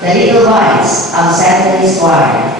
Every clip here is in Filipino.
The Little Ones of Saturday Choir.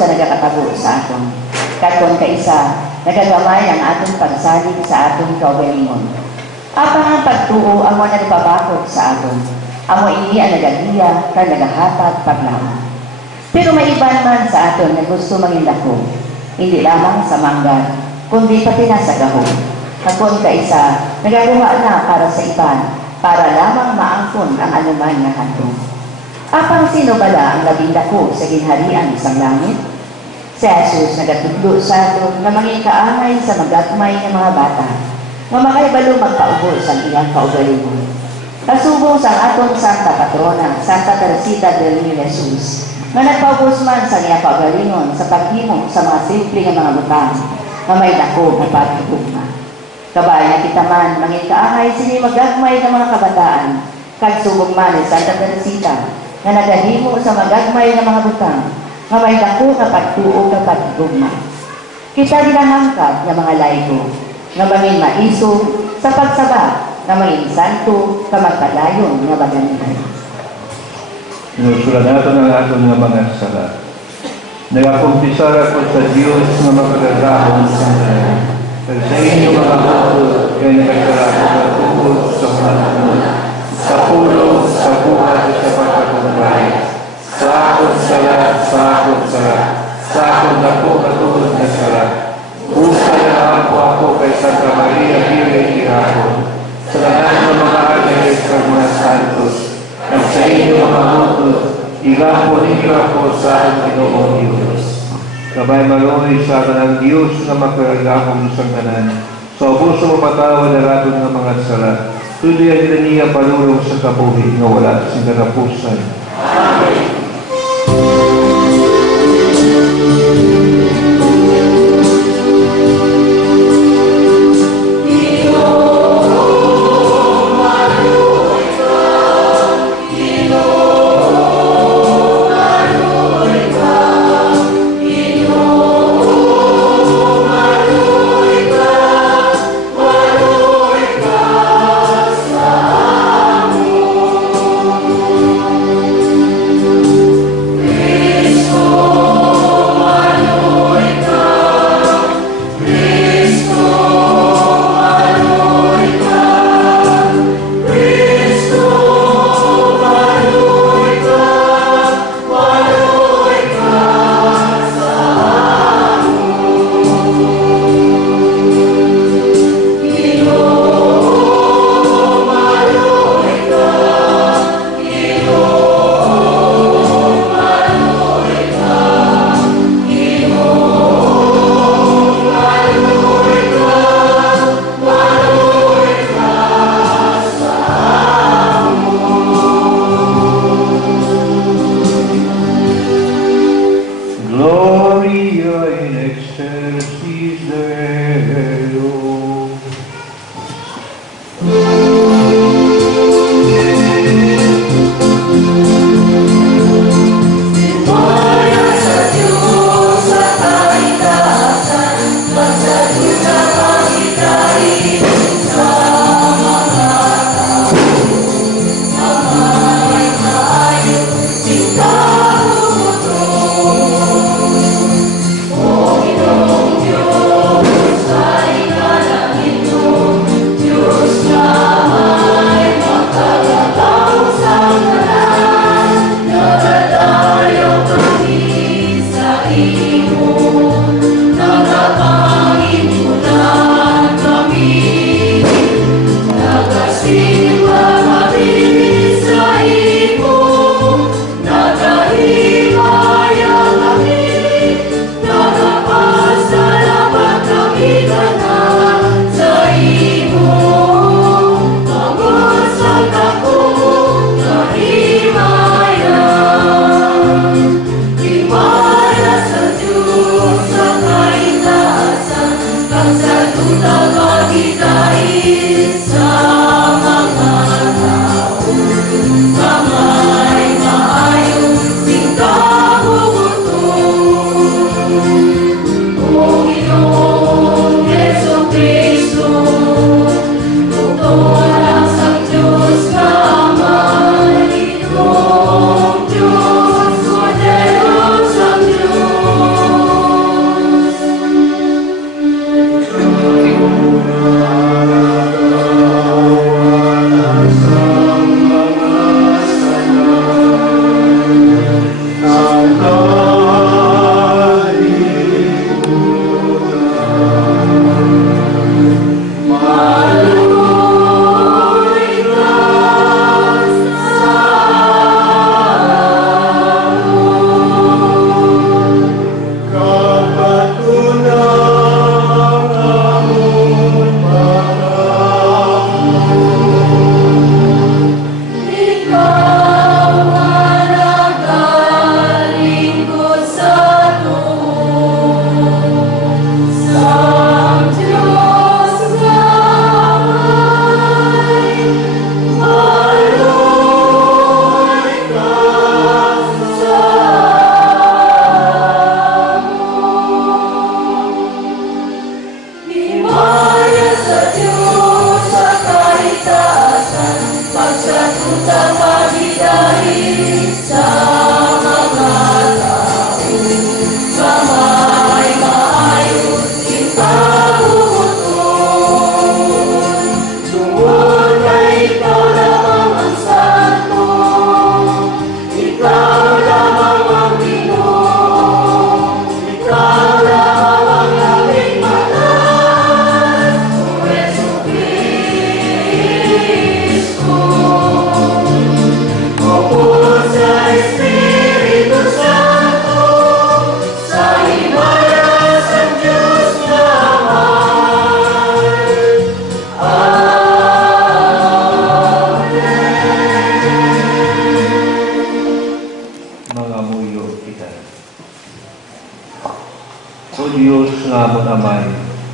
Sa nagakatago sa aton. Katon kaisa, nagagamay ang atong pagsalig sa atong kaugalingon. Apang ang pagtuo ang mga nagpabakod sa aton. Amo ini ang nagagiya kang nagahatag paglaman. Pero may iban man sa aton na gusto mangindako, hindi lamang sa manggan, kundi pati na sa gahon. Katon kaisa, nagagawa na para sa iban, para lamang maangkon ang anuman nga hatong. Apang sino bala ang labing dako sa ginharian sa langit? Si Jesus nagatudlo sa aton na manging kaangay sa magagmay ng mga bata, nga makaibalo magpaubos ang iyang kaugalingon. Kasubong sa atong Santa Patrona, Santa Teresita del Niño Jesus, nga nagpaubos man sa iyang kaugalingon sa paghimo sa mga simple nga mga butang, nga may dako na pagtugma. Kabayan kita man, manging kaangay sini magagmay ng mga kabataan, kagsubong man ni Santa Teresita, nga nagahimo sa magagmay ng mga butang, nga may dako na pagtuo na pagtugma. Kita ginahangkat ng mga laiko, nga manging maisog sa pagsaba, nga manging santo, kamagpadayon nga baganihan. Sinusulan natin ang ating mga sala. Nagakumpisara ko sa Diyos na makagagahon sa Panginoon sa ng Diyos na makaragakong sa kanan. Sa puso mapatawa na ratong ng mga sala. Tuloy ang niya palulong sa kabuhi na wala sa katapusan. Amen.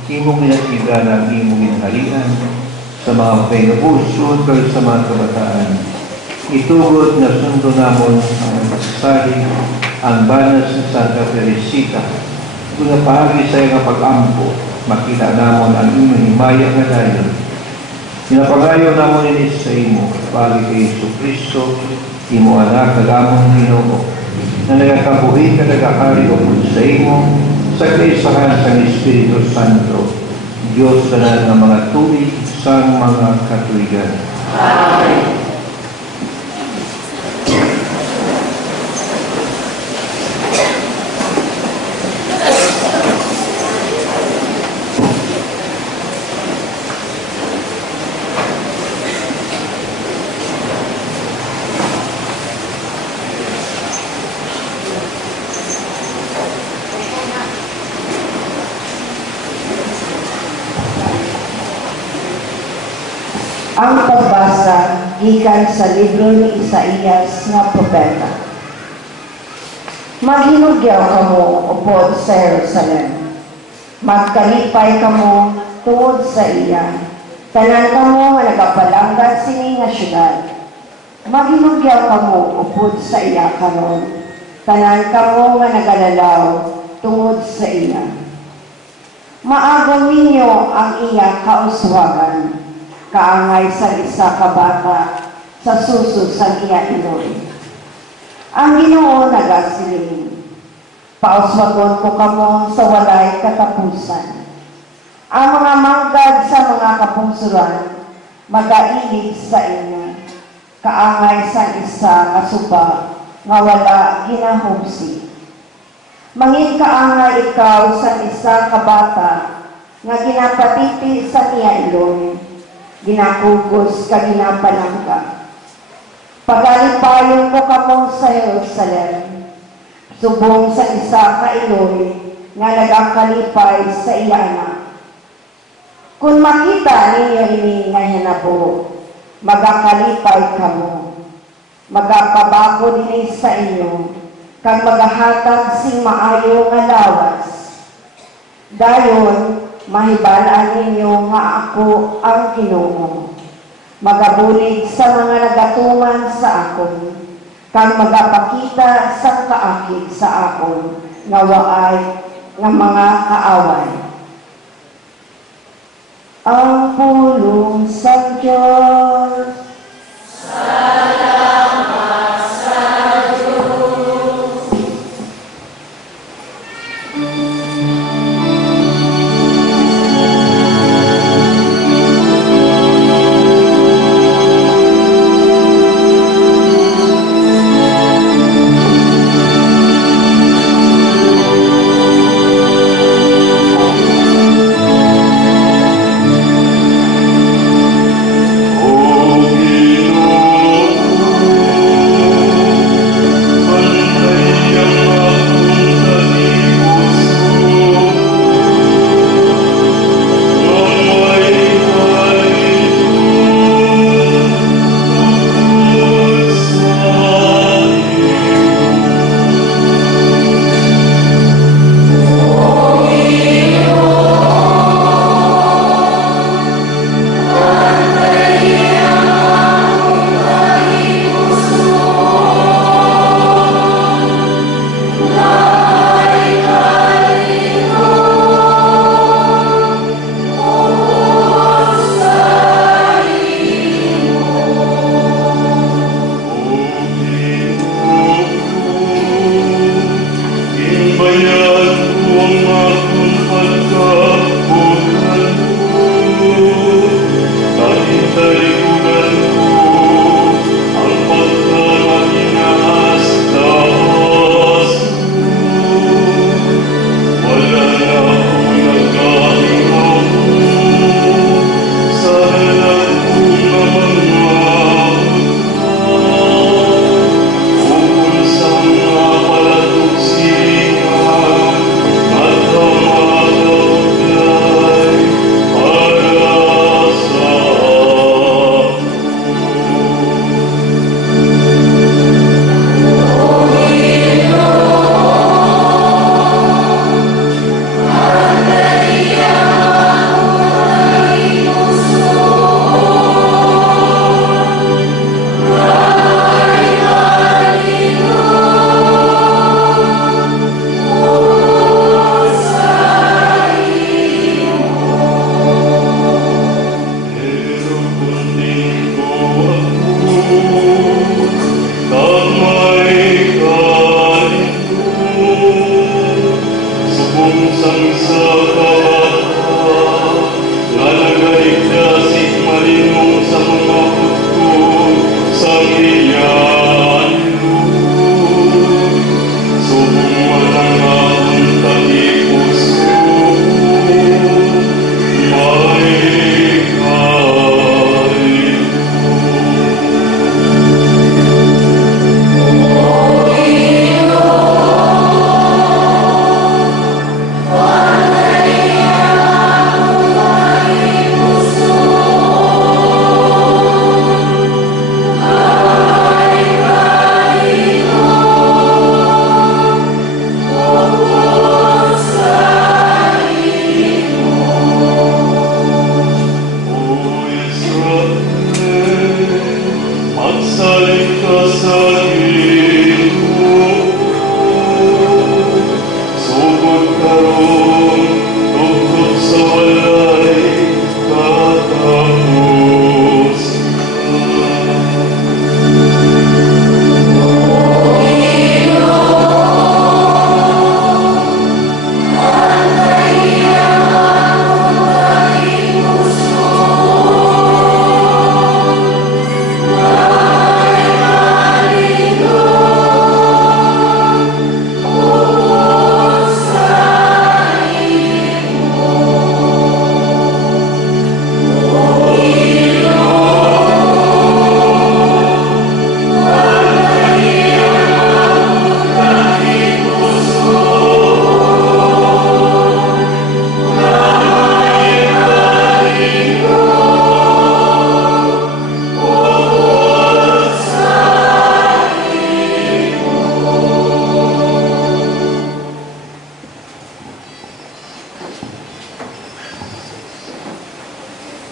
imong ginatigan ang imong ginhalian sa mga pinabuson pero sa mga kabataan. Itugod na sundo namon ang pagsasalig ang banas ng Santa Teresita. Kung napahagi sa iyong pag-ampo, makita namon ang inyong himaya nga dayon. Pinapangayo namon ini sa imo, pagi kay Jesucristo, imo anak nagamon Ginoo, na nagakabuhi ka nagakari o sa imo, sa kaisahan sa Espiritu Santo, Diyos na ng mga tuwid sa mga katuigan. Amen. Ang pagbasa gikan sa libro ni Isaías nga propeta. Maghinugyaw kamo upod sa Jerusalem. Magkalipay kamo tungod sa iya. Tanan kamo nga nagapalanggat sini nga syudad. Maghinugyaw kamo upod sa iya karon. Tanan kamo nga nagalalaw tungod sa iya. Maagaw ninyo ang iya kauswagan. Kaangay sa isa ka bata sa suso sa iya iloy. Ang Ginoo nagasiling, pauswagon ko kamo sa walay katapusan. Ang mga manggad sa mga kapungsuran, magailig sa inyo. Kaangay sa isa kasuba, nga wala ginahubsi. Mangin kaangay ikaw sa isa ka bata, nga ginapatiti sa iya iloy. Ginakugos ka ginapalangka. Pagalipayon ko kamo sa Jerusalem, subong sa isa ka iloy nga nagakalipay sa iya anak. Kung makita ninyo ini nga hinabo, magakalipay kamo. Magapabako din sa inyo, kang magahatag sing maayo nga lawas. Dayon, mahibalaan ninyo nga ako ang Ginoo. Magabulig sa mga nagatuman sa akon, kang magapakita sa kaakit sa akon, nga waay nga mga kaaway. Ang pulong sa Diyos. Salamat sa Diyos.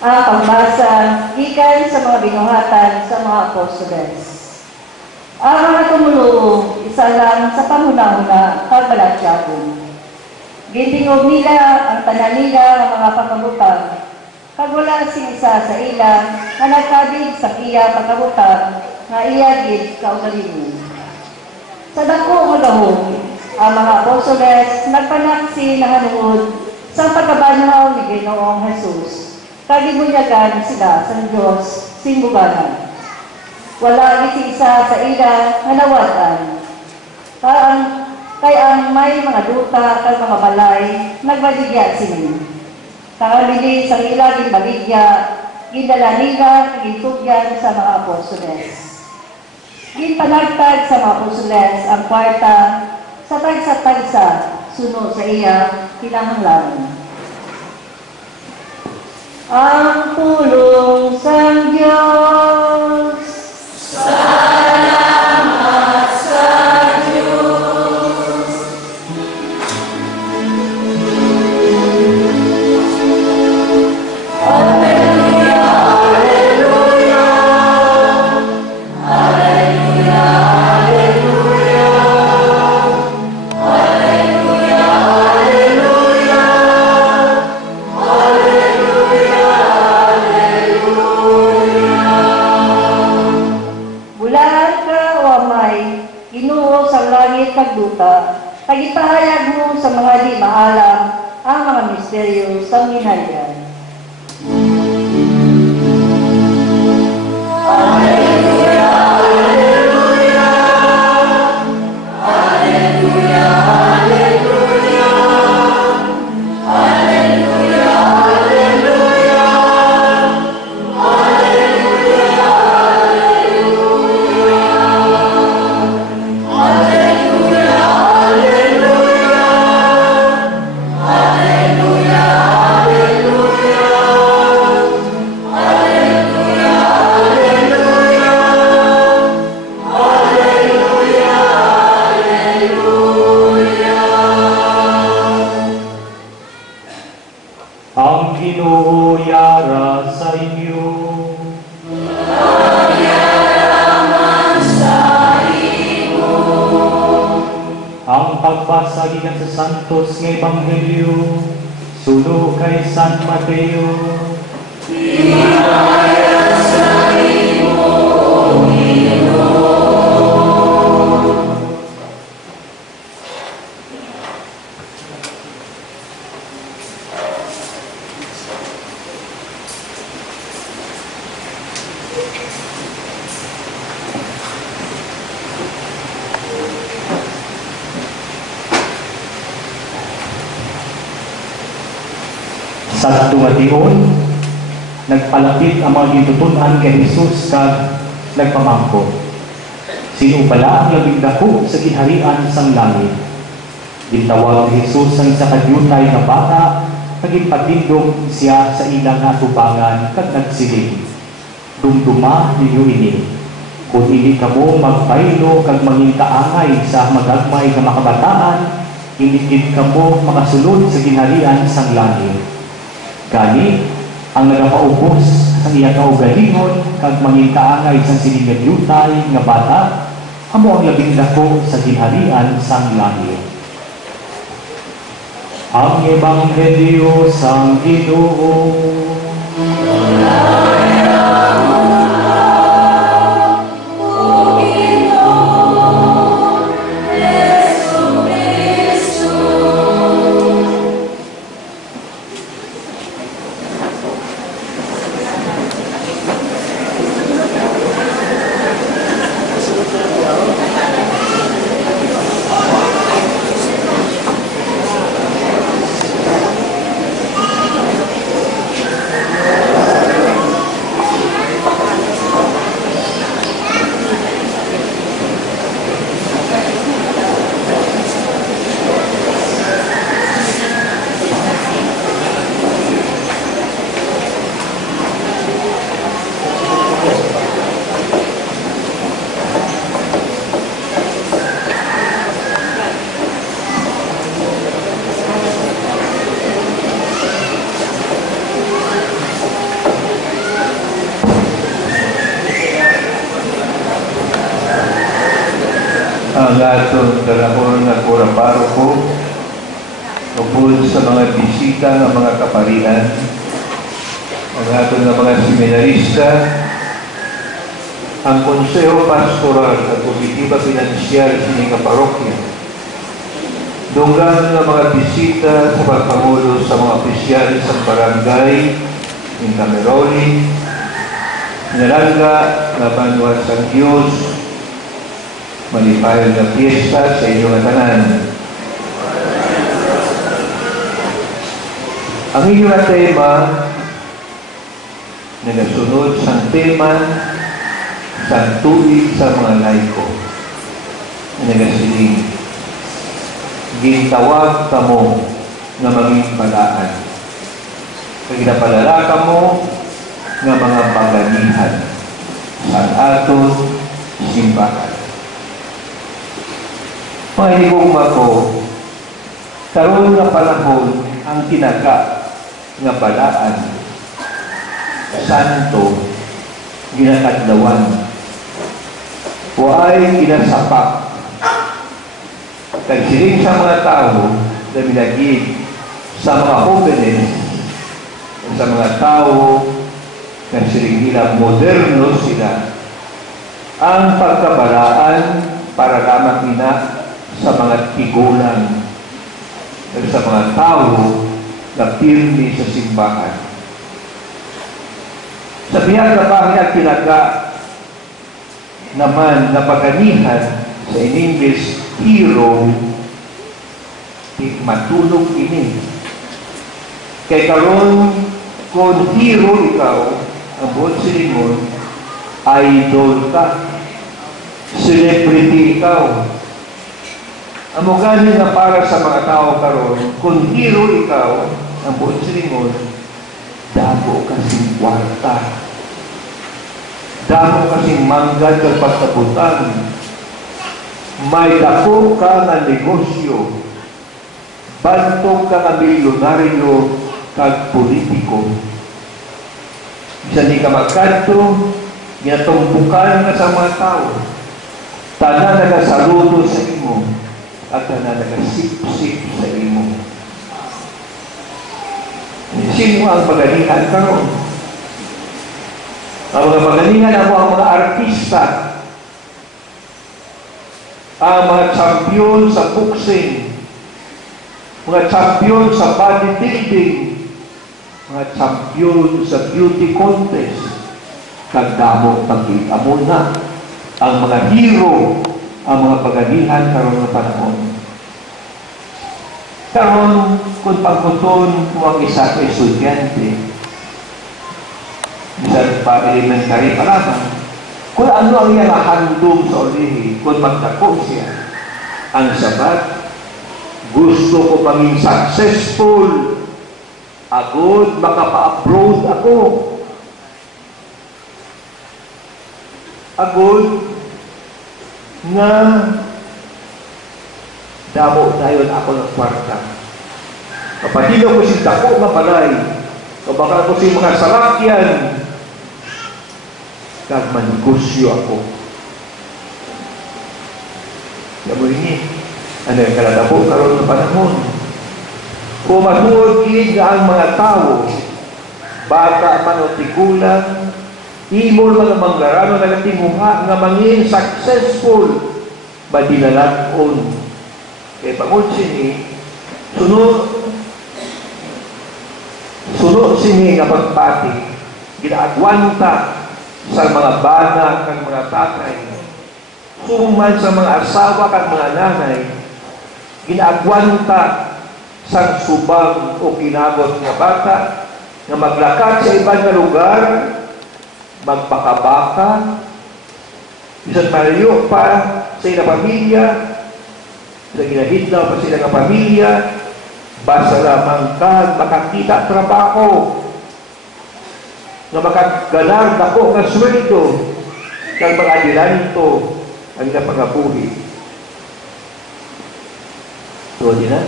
Ang pagbasa gikan sa mga binuhatan sa mga apostoles. Ang mga tumulong, isa lang sa panghuna-huna kag balatyagon. Gintingog nila ang tanan nila ng mga pagkabutang, kag wala sing isa sa ila nga nagkabig sa iya pagkabutang nga iya gid kaugalingon. Sa dako nga gahom, ang mga apostoles nagpanaksi na hanungod sa pagkabanhaw ni Ginoong Jesus, kag gibunyagan sila sa Dios simbuganan. Wala gid isa sa ila nga nawatan. Kay ang may mga duta kag mga balay nagbaligya sini. Kakamili sa ila ginbaligya, gindala nila gintugyan sa mga apostoles. Ginpanagtag sa mga apostoles ang kwarta sa tagsa-tagsa suno sa iya kinahanglan. Ang pulong sa Diyos. Salamat sa Diyos. Alleluia, alleluia. Alleluia, alleluia. Alleluia, alleluia. Alleluia, alleluia. Bulan ka o amay, Ginoo sa langit kag duta, tagipahayag mo sa mga di maalam ang mga misteryo sa minalyan. Alleluia, alleluia. Alleluia, alleluia. Alleluia, alleluia. Alleluia, alleluia. Alleluia, alleluia. Alleluia, alleluia. Alleluia, alleluia. Alleluia, alleluia. Ang Ginoo yara sa inyo. Ang pagbasa gikan sa Santos nga Ebanghelyo suno kay San Mateo. Sa tumation, nagpalapit ang mga gintutunan kay Jesus kag nagpamangko. Sino pala ang labing dako sa ginharian sang langit? Gintawag ni Jesus ang isa kadyutay nga bata kag ginpatindog siya sa ilang atubangan kag nagsiling, "Dumduma ninyo ini. Kung hindi kamo magpaylo kag manginkaangay sa magagmay nga makabataan, hindi kamo makasulod sa ginharian sang langit." Gani, ang nagapaubos sa iya kaugalingon kag manginkaangay sa sinigayutay nga bata, amo ang labing dako sa ginharian sang langit. Ang Ebanghelyo sang Ginoo. ang atong kalahon na kura paroko, upod sa mga bisita ng mga kaparian, ang atong na mga seminarista, ang konseho pastoral at komitiba pinansyal sa mga parokya, dunggan ng mga bisita sa pagpangulo sa mga opisyal sa barangay, in Cameroni, Nalanga, na Banwa San Diyos, malipayon na piyesta sa inyong tanan. Ang inyong tema na nasunod sa tema sa tuig sa mga laiko na nagasiling, gintawag ka mo na maging palaan. Paginapadala ka mo nga mga paganihan sa aton simbahan. Mga hinigugma ko, karoon na panahon ang tinaga nga balaan, santo, ginakadlawan, huwag ginasapak. Kagsiling sa mga tao na binagig sa mga jóvenes, sa mga tao na siling nila moderno sila, ang pagkabalaan para lamang ina sa mga tigulang at sa mga tao na pirmi sa simbahan. Sa biyag na bahay at tinaga naman na paganihan sa in-English, hero, matulog ini. Kay karon kung hero ikaw, ang buong silingon, idol ka, celebrity ikaw. Ang mugani na para sa mga tao karon, kung hero ikaw, ang buong silingon, damo kasing kwarta, damo kasing manggad ng pagkabutan, may dako ka na negosyo, bantog ka na milyonaryo kag politiko. Bisa di ka magkanto, ginatungbukan ka sa mga tao, tanan nagasaludo sa imo, at tanan nagasip-sip sa imo. Sino ang paganihan karon? Ang mga paganihan ang mga artista, ang mga champion sa boxing, mga champion sa bodybuilding, mga champion sa beauty contest, kagdamo pagkita mo na ang mga hero, ang mga paganihan karon ng panahon. Karon, kung pagkuton mo ang isa ka estudyante, bisan pa elementary pa lamang, kung ano ang iyang handom sa ulihi, kung magdako siya, ang sabat, gusto ko maging successful, agod makapa-abroad ako, agod nga damo dayon ako ng kwarta. Kapatid ko si dako nga balay, kabakal ko si mga salakyan, kag manegosyo ako. Yabo ini, ano yung kaladabo karon ng panahon? Kung matuod ang mga tao, bata man o tigulang, imol man ang manglarano na natinguha nga mangin successful, madinalagon. Kaya pagod sini, sunod sini nga pagpati, ginaagwanta sa mga bana kang mga tatay, suman sa mga asawa kang mga nanay, ginaagwanta sang subang o kinagot nga bata nga maglakad sa ibang nga lugar, magpakabaka, isang malayo pa sa ilang pamilya, sa ginahitlaw pa sa ilang pamilya, basta lamang ka makakita trabaho, nga makaganar dako nga sweldo, kang mga adilanto ang napangabuhi. So, di na?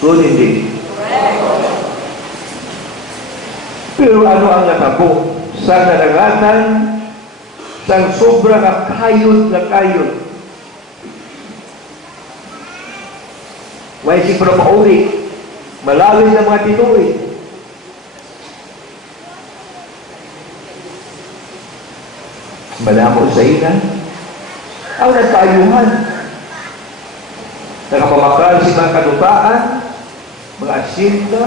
So, hindi. Pero ano ang natabo? Sa naragatan, sa sobra na kayod, Way si pero mauli. Malawin na mga tinuwi. Malamo sa ina. Ang nagkaayuhan. Nakapamakal si mga kadutaan, mga asinda,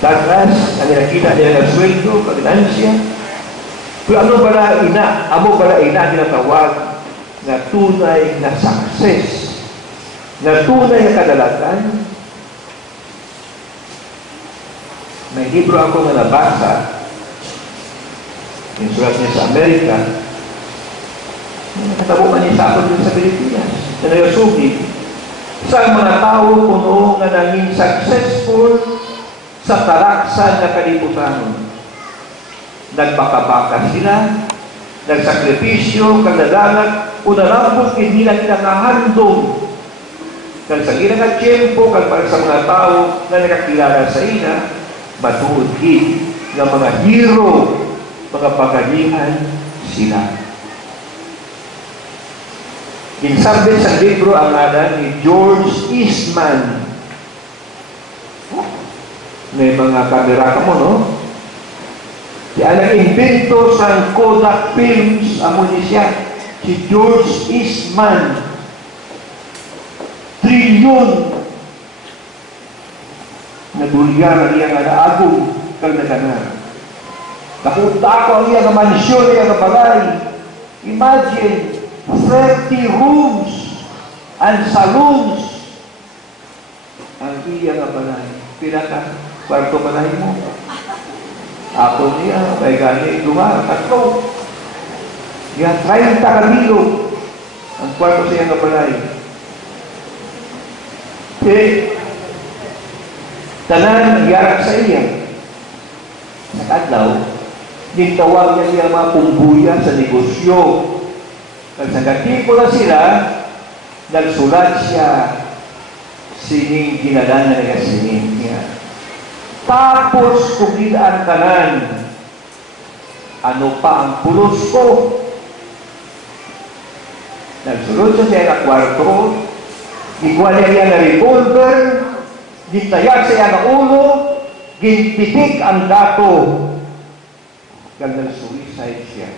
tagas, ang nakita nila ng sweldo, paginansya. Pero ano pala ina? Amo pala ina tinatawag na tunay na success, na tunay na kadalagan. May libro ako na nabasa, yung sulat niya sa Amerika, nakatabukan niya sa akin din sa Pilipinas, na nagasugi sa mga tao puno na naging successful sa taraksan na kalibutan. Nagbaka-baka sila, nagsakripisyo, kagadalag, unarapos hindi na kinakahandong. Kag sa ginang tiyempo, kag para sa mga tao na nakakilala sa ina, matuod hit ng mga hero, mga pagalingan sila. Ginsabi sa libro ang ngalan ni George Eastman. May mga kamera ka mo, no? Siya nag-invento sa Kodak Films, amo ni siya, si George Eastman. Trilyon na dolyar niya nga naagong kag naganar. Napunta ako ang iya nga mansyon, iya nga balay. Imagine, 30 rooms and saloons ang iya nga balay. Pinaka kwarto balay mo. Ako niya, may gani, duha, tatlo. Yan, 30 kamilo ang kwarto sa iya nga balay. Tanan yarak sa iya. Sa kadlaw, nitawag niya siya mga pumbuya sa negosyo. Nagsagati ko na sila, nagsulat siya sining ginalanan niya sining niya. Tapos kung ang kanan, ano pa ang pulos ko? Nagsulot siya na kwarto, igualya niya na revolver, gintayag siya na ulo, gintitik ang dato. Kag nag-suicide siya.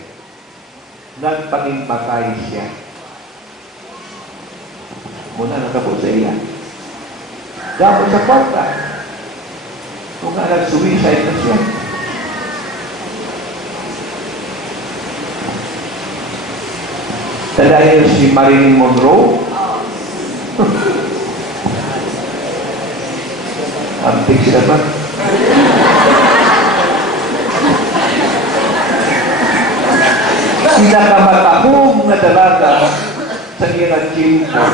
Nagpangipatay siya. Muna nakapos sa iya. Dapat sa kwarta. Kung nga nag-suicide na siya. Tandaan si Marilyn Monroe. Antik sila ba? Pinakamatahong na dalaga sa iyang tiyempo.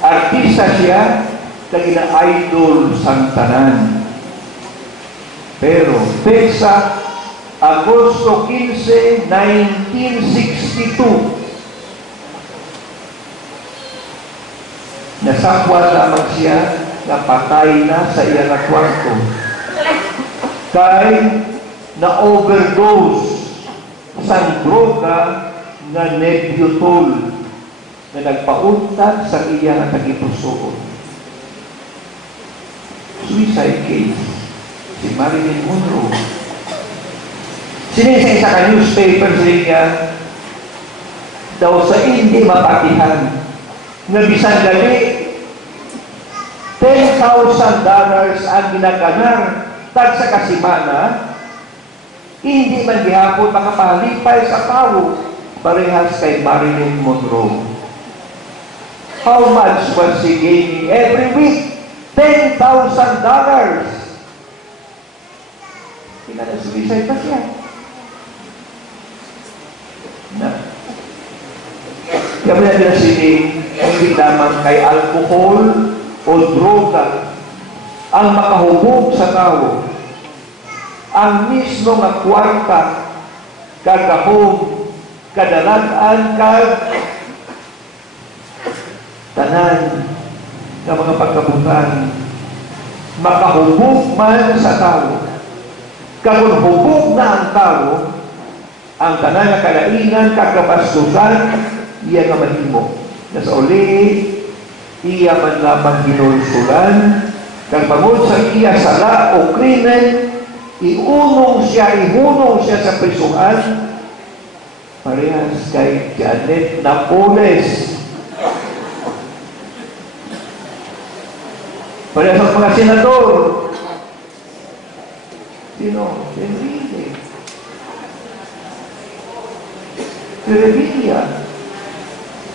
Artista siya, kagina idol sang tanan. Pero, pesa, Agosto 15, 1962, nasakwa lamang siya na patay na sa iyang kwarto. Kay na-overdose sang droga na Nebutal na nagpauntag sa iyang tagipusoon. Suicide case. Si Marilyn Monroe. Sinising sa ka-newspaper siya daw sa hindi mapatihan na bisan gali $10,000 ang ginaganar tag sa kasimana, hindi man gihapon makapalipay sa tao parehas kay Marilyn Monroe. How much was she gaining every week? $10,000. Pinag-suicide pa siya. Na. Kaya na sining hindi lamang kay alcohol o droga ang makahubog sa tao. Ang mismo nga kwarta, kagahog, kadalagan, tanan ng mga pagkabutan, makahubog man sa tao. Kung hubog na ang tao, ang tanan nga kalainan kagabastusan iya nga mahimo. Nas uli iya man lamang ginulsulan kag bangod sa iya sala o krimen ihunong siya sa prisuhan parehas kay Janet Napoles. Parehas ang mga senador. Sino? Enrique. Revilla.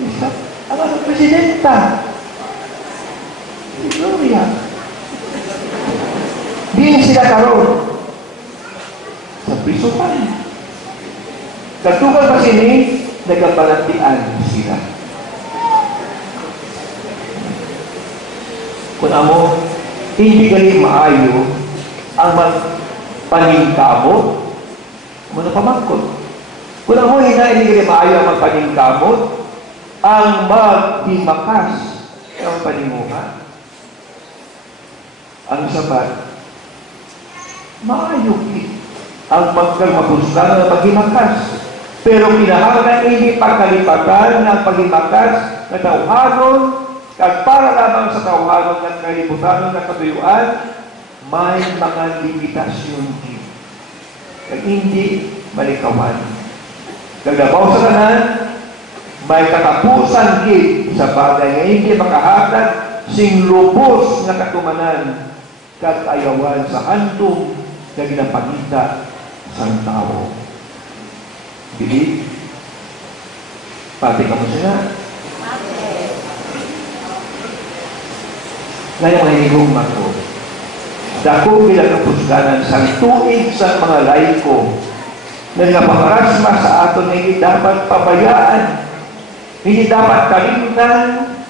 Isa. Ang ano, presidenta. Si Gloria. Di sila karoon. Sa prisuhan. Katugal pa sini, nagkapalantian sila. Kung amo, hindi gali maayo ang magpaningkamot, mo na pamangkot. Kung amo, hindi gali maayo ang magpaningkamot, ang maghimakas ang panimuha. Ang sabat, maayo ang magkalmapuskan na paghimakas. Pero kinahanglan hindi pagkalipatan ng paghimakas na tauhanon kag para lamang sa tauhanon ng kalibutan ng katuyuan, may mga limitasyon din. Kag hindi malikawan. Kagdabaw sa kanan, may katapusan din sa bagay nga hindi makahatag sing lubos na katumanan kag ayawan sa handong na ginapakita sa tao. Bili, pati ka mo siya. Ngayon ay higugma ko. Dako bilang kapusganan sa tuig sa mga laiko na napakarasma sa aton na hindi dapat pabayaan, hindi dapat kalimtan,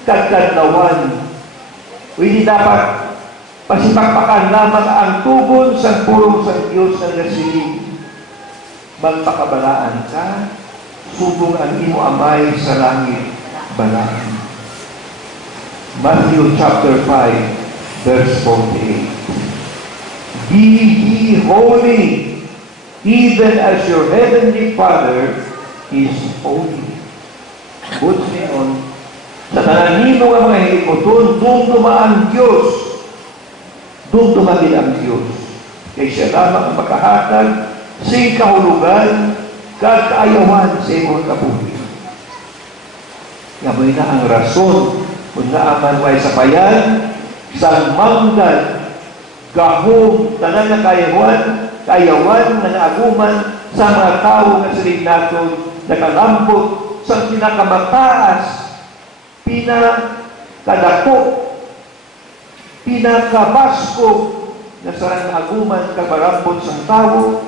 kagkadlawan, hindi dapat pasipakpakan lamang ang tugon sa pulong sa Diyos na nasiling. Magpakabalaan ka, subong ang imo amay sa langit, balaan. Matthew chapter 5, verse 48. Be ye holy, even as your heavenly Father is holy. Buti niyon, sa tananino ang mga hilimuton, doon dumaan Diyos. Doon tumagil ang Diyos. Kaya siya lamang ang makahatag sa kahulugan kag kaayawan sa imong kabuhi. Ngamoy na ang rason kung naaman way sa payan, sa manggal, gahong, tanan na kaayawan na naaguman sa mga tao na siling natin, nakalambot sa pinakamataas, pinakadako, pinakabasko na sarang naaguman kabarambot sa tao,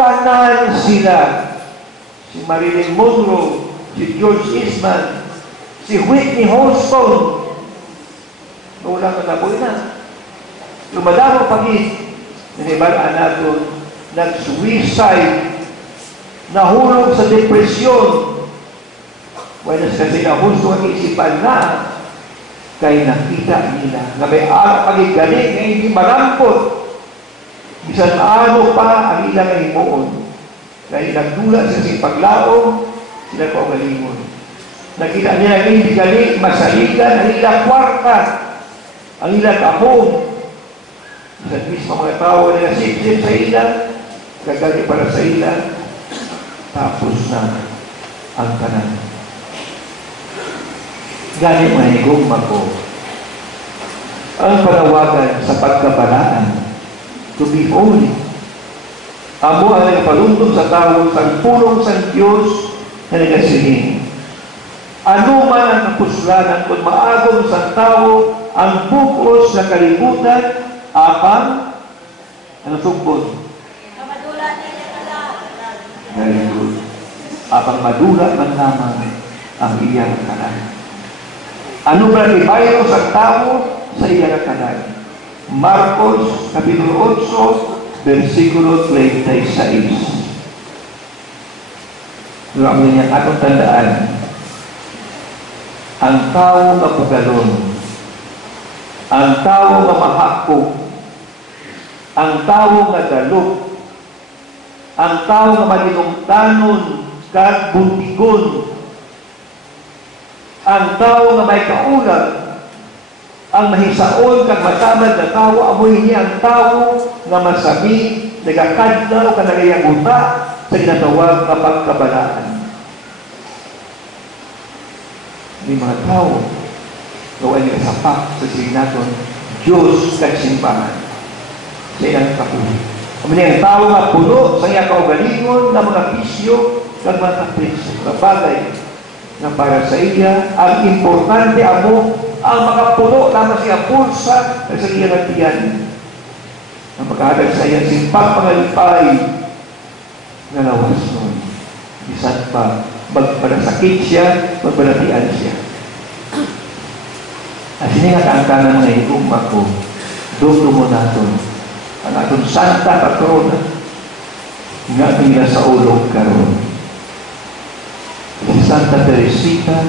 tanan sila. Si Marilyn Monroe, si George Eastman, si Whitney Houston, wala ka na po na. Lumadamo pagit, nanibalaan natin, nag-suicide, nahulog sa depresyon. Wala kasi nahusto ang isipan na, kaya nakita nila na may araw pagigaling na hindi marampot. Bisan ano pa ang ilang himuon. Kaya nagdula sa paglaong, sila po galingon. Nakita niya ang hindi galing, masaligan, ang ilang kwarta, ang ilang kahong. Bisan mismo mga tao na nasip-sip sa ilang, kagaling para sa ilang, tapos na ang tanan. Galing mahigugma ko ang panawagan sa pagkabalaan to be holy. Amo ang nagpalundog sa tao sa pulong sa Diyos na nagasiling. Ano man ang kapuslanan kung maagom sa tao ang bukos na kalibutan apang ang sugbon. Very good. Apang madula man lamang ang iyang kanan. Ano ba ibayo sa tao sa iyang kanan? Marcos, Kapitulo 8, versikulo 36. Doon niya atong tandaan, ang tao nga pugalon, ang tao nga mahakog, ang tao nga dalok, ang tao nga malinungtanon kag buntigon, ang tao nga may kaulag, ang mahisaon kag matamad na tao, amoy niya ang tao nga masabi, nagakadlaw ka nagayaguta sa ginatawag na pagkabalaan. May mga tao gawin nila sapak sa sinaton Diyos kag simbahan sa ilang kapulit. Ang tao nga puno sa iya kaugalingon na mga bisyo kag mga kapriso na bagay na para sa iya ang importante amo ang makapuno lamang siya pulsa sa iya nagtiyan ang makahadag sa iya simpang pangalipay na lawas nun. Bisan pa magpanasakit siya, magpanatian siya. At hindi nga kaangkanan nga higugma ko, doon mo natin ang atong Santa Patrona nga nila sa ulog karon. Si Santa Teresita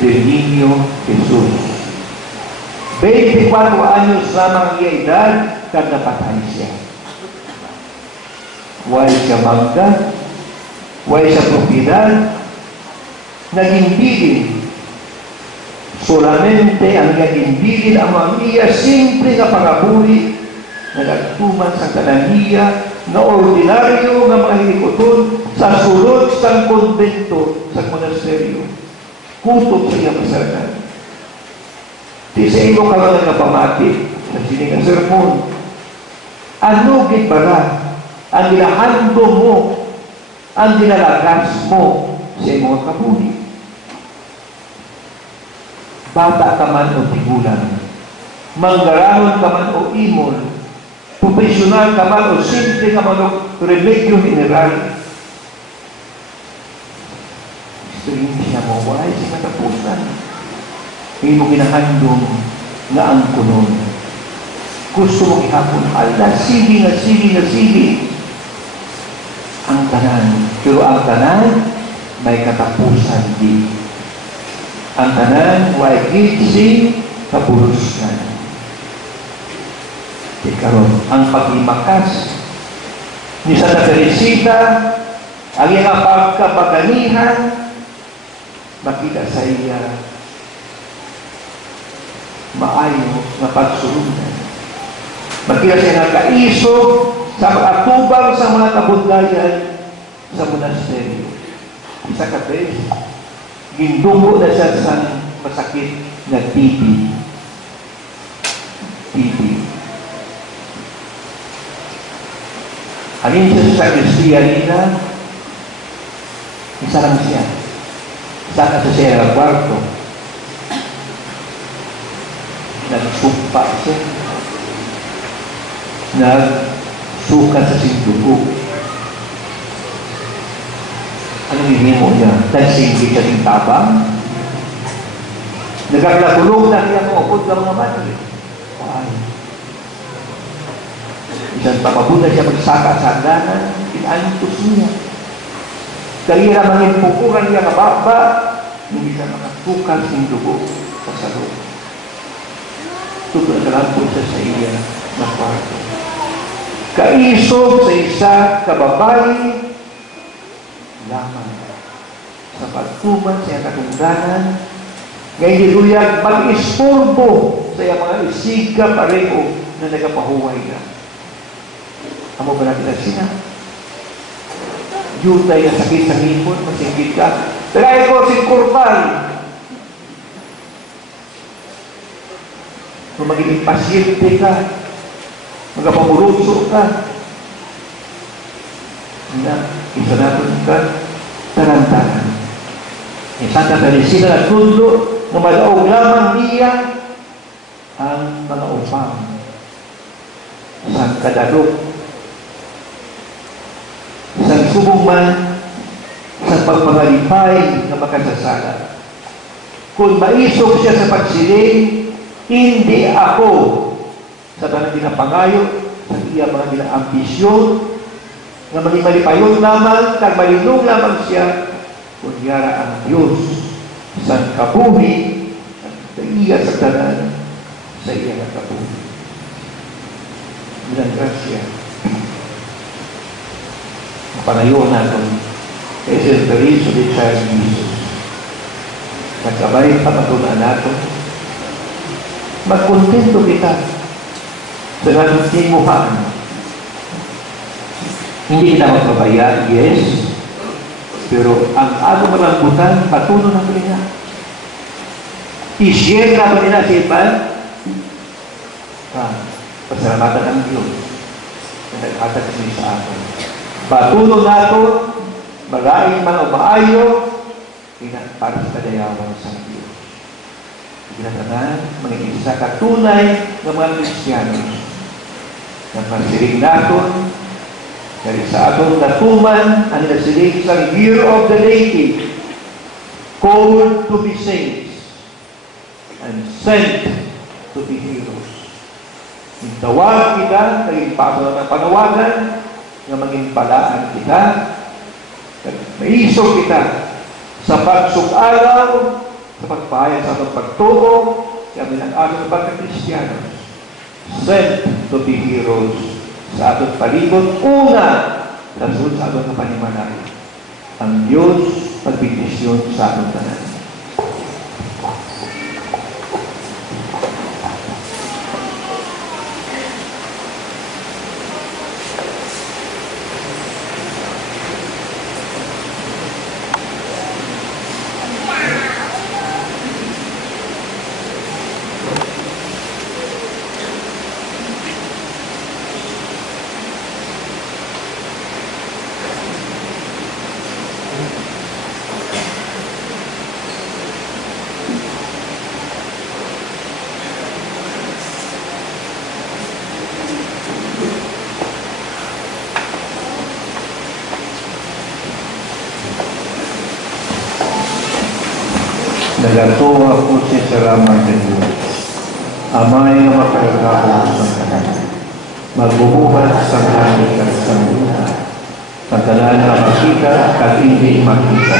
del Niño Jesus. 24 anyos lamang ang iya edad kad napatay siya. Why siya mangga, why siya propiedad, naging bilin. Solamente ang naging bilin ang mga iya simple na pangabuli na nagtuman sa kananiya na ordinaryo ng mga hinikuton sa sulod sa konbento sa monasteryo. Kutob sa iyang masarakan. Di sa iyo ka mga napamati sa siningang sermon. Ano gitbara ang ginahando mo, ang ginalagas mo sa iyong mga kabuli? Bata ka man o tigulan, manggarangon ka man o imol, profesional ka man o simple ka man o remedyo mineral. Experiencia mo, wala sa katapusan. Hindi mo ginahandong nga ang kunon. Gusto mo ihapon, ala, sige na sige na sige. Ang tanan, pero ang tanan, may katapusan din. Ang tanan, way gitsing kapuluskan. Ikaroon, ang paglimakas ni Santa Teresita, ang iyang pagkabaganihan, makita sa iya maayo na pagsulungan. Makita sa iya kaisog sa pag-atubang sa mga kabundayan sa monasteryo. Isa ka tres, gindungo na siya sa masakit na TB. Alin siya sa Kristiya nila, isa lang siya. Isa sa siya ng kwarto. Nagsumpa siya. Nagsuka sa sindugo. Anong hinimo niya? Nagsinggi siya ng tabang. Nagkaklatulog na kaya maupod ng mga mati. Ay. Isang papabuda siya magsaka sa hagdanan, inantos niya. Kaya mangin pukuran niya kababa, hindi siya makasukan ng dugo sa salog. Tuto na po siya sa iya na kwarto. Kaisog sa isa kababae, lamang sa pagtuman sa iyang katungganan, ngayon diluyag mag-isporbo sa iyang mga isiga pareho na nagapahuway na. Amo ba natin na sina? Yutay na sakit sa hipon, masinggit ka. Tagay ko si kurban. Kung magiging pasyente ka, magapamurutso ka, na isa natin ka, tarantaran. Santa Teresita na tulo, na malaog lamang niya ang mga upang sa kadalok. Sa subong man sa pagpangalipay na makasasala. Kung maisog siya sa pagsiling, hindi ako sa tanang ginapangayo, sa iya mga ginaambisyon, na maging malipayon lamang, kag malinong lamang siya, kunyara ang Diyos sa kabuhi, sa iya sa tanan, sa iya na kabuhi. Bilang grasya. panayon natin kay Teresa de Child Jesus. Nagkabay pa matunan natin. Magkontento kita sa natin timuhan. Hindi kita magpapaya, yes. Pero ang ato malambutan, patuno na nila. I-share na ba nila sa iba? Pasalamatan ang Diyos na naghatag niya sa atin. Patuno nato, magaing man o maayo, para sa kadayawan sa Diyos. Ginatanan, mga isa katunay ng mga Kristiyano na pasiring natin dari sa atong natuman ang nasilig sa Year of the Lady, called to be saints and sent to be heroes. Tawag kita, naging paso ng panawagan na maging palaan kita, maiso kita sa pagsug-araw, sa pagpahayag sa atong pagtubo, kaya ang atong pagka-Kristiyano, sent to be heroes sa atong palibot, una, sa atong kapanimanan. Ang Diyos pagbibisyon sa atong tanan. Nagatuwa po si Salamat ng Diyos. Amay na makagagawa sa kanan. Magbubuhat sa langit at sa lupa. Pagkalaan na makita at hindi makita.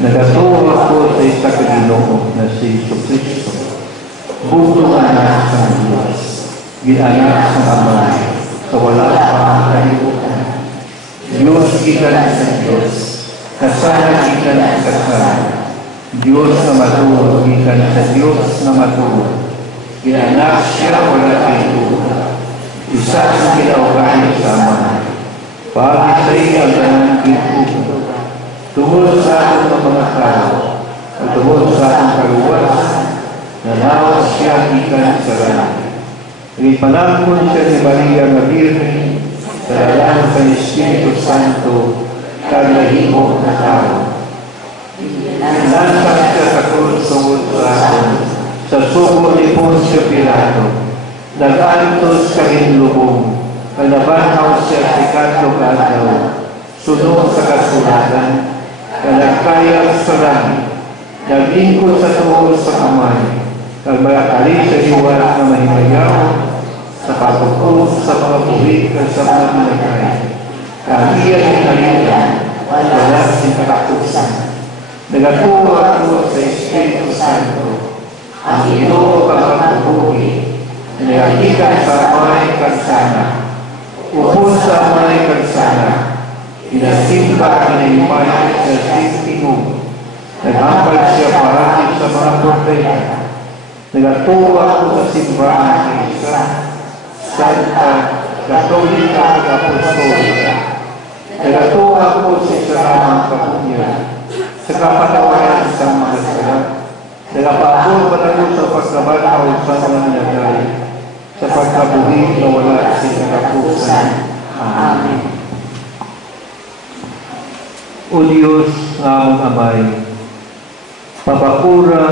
Nagatuwa po sa isa Ginoo na si Jesucristo. Bugtong anak sa Diyos. Ginanak sa Amay. Sa wala pa ang kalibutan. Diyos ikan sa Diyos. Kasana ikan sa kasana. Diyos na matulog, ikan sa Diyos na matulog. Ginanak siya wala kayuhan. Isa sa kinaugali sa Ama. Pagisay ang tanang kituhan. Tungod sa ating mga tao, at tungod sa ating kaluwasan, nanawas siya ikan sa langit. Ipanangkon siya ni Maria na Birhen, sa lalang sa Espiritu Santo, kagahimo na tao. Nasang siya sa krus tungod sa atin, sa sugo ni Poncio Pilato, nag-antos kaming lubong, kanabanhaw siya si Kanto Kanto, sunod sa kasulatan, kanagkayang sa langit, naglingkod sa tuol sa kamay, kagmayakali sa iwan na mahimayaw, sa pagkukus sa mga buhik at sa mga minagay, kahiyan ni Halitan, wala sin katakusan. Nagatuwa ko sa Espiritu Santo, ang ito pagkakubuhi, nagagikan sa amay kansana, upon sa amay kansana, inasimba inayumay sa sintingo, naghampal siya parati sa mga propeta, nagatuwa ko sa simbahan ng isa, Santa, Katolika at Apostolika, nagatuwa ko sa salamang kapunya, sa kapatawaran sa mga sala, nagapapol panago sa pagkabanhaw sa mga minagay, sa pagkabuhi na wala si katapusan. Amen. O Diyos ng among Amay, papakura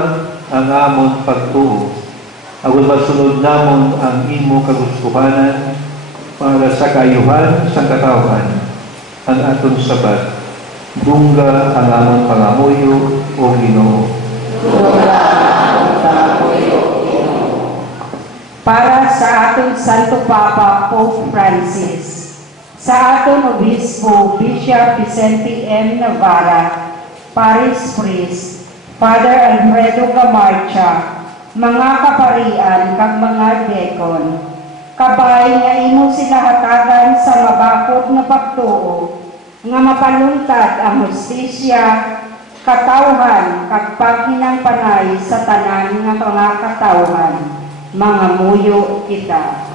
ang among pagtuo, agud masunod namon ang imo kagustuhanan para sa kayuhan sa katawhan, ang aton sabat. Dungga ang among pangamuyo o Ginoo. Para sa aton Santo Papa Pope Francis, sa aton Obispo Bishop Vicente M. Navarra, Paris Priest, Father Alfredo Camarcha, mga kaparian kag mga dekon, kabay nga imo sila hatagan sa mabakod na pagtuo, nga mapaluntad ang hustisya, katawhan, kag paghinangpanay sa tanan nga mga katawhan, mga muyo kita.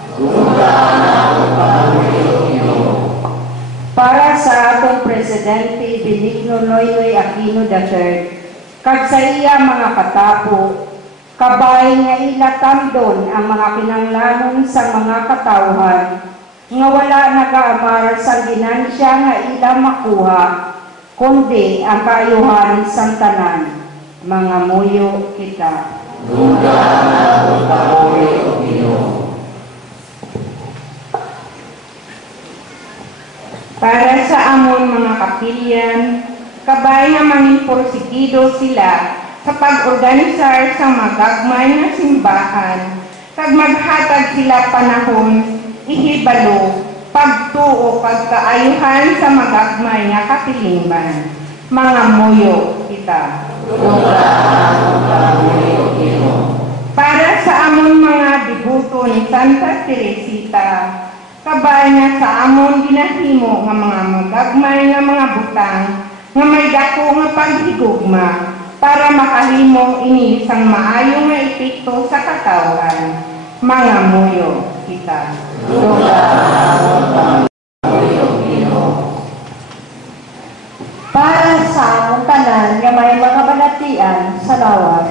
Para sa atong Presidente Benigno Noynoy Aquino III, kag sa iya mga katapo, kabay nga ilatamdon ang mga kinanglanon sa mga katawhan, nga wala nagaamar sa ginansya nga ila makuha, kundi ang kaayuhan sa tanan, mga muyo kita. Para sa amon mga kapilyan, kabay nga mangin porsigido sila sa pag-organisar sa magagmay na simbahan, kag maghatag sila panahon, ihibalo, pagtuo, pagkaayuhan sa magagmay nga kapilingban, mga muyo kita. Para sa amon mga debuto ni Santa Teresita, kabay nga sa amon ginahimo nga mga magagmay nga mga butang, nga may dako nga paghigugma, para makahimo ini isang maayo nga epekto sa katawhan, mga muyo kita. Para sa among tanan nga may mga balatian sa lawas,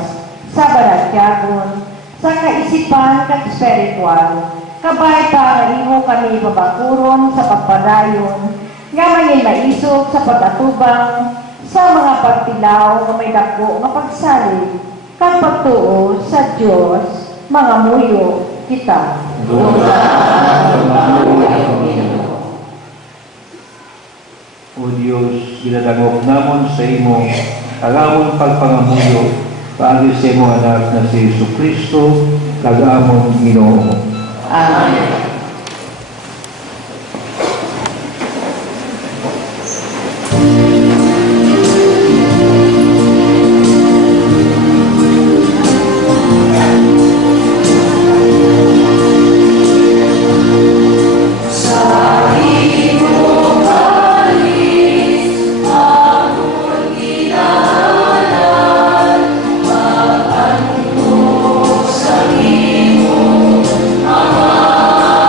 sa balatyagon, sa kaisipan kag spiritual, kabay para imo kami babakuron sa pagpadayon, nga may maisog sa pag-atubang, sa mga pagtilaw nga may dako nga pagsalig, kag pagtuo sa Dios, mga muyo kita. O Diyos, ginadangop namon sa imo, agamon pagpangamuyo, paagi sa imo anak na si Jesucristo, kag-amon Ginoo. Amen. Sa imo, Ama.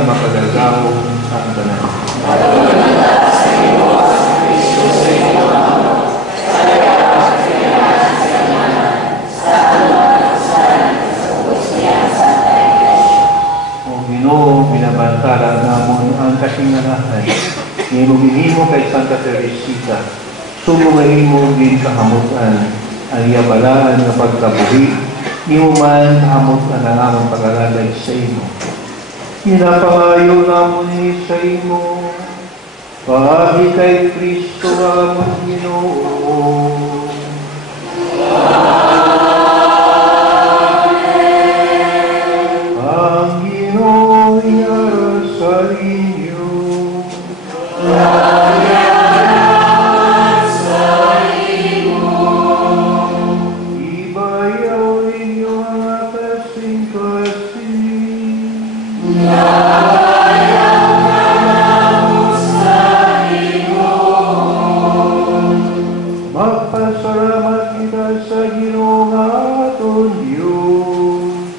nga mapagagaw ang tanan. O Ginoo, binabantara namon ang kasinganahan. Ngayong kay Santa Teresita, sumungay mo din kahamutan, ang iyabalaan na pagkabuhi, di mo man kahamutan ang among pag-alalay sa imo. Pinapangayo namon ni sa imo, pahagi kay Kristo among Ginoo. Ang Ginoo iyara sa inyo. Magpasalamat kita sa Ginoo nga aton Diyos.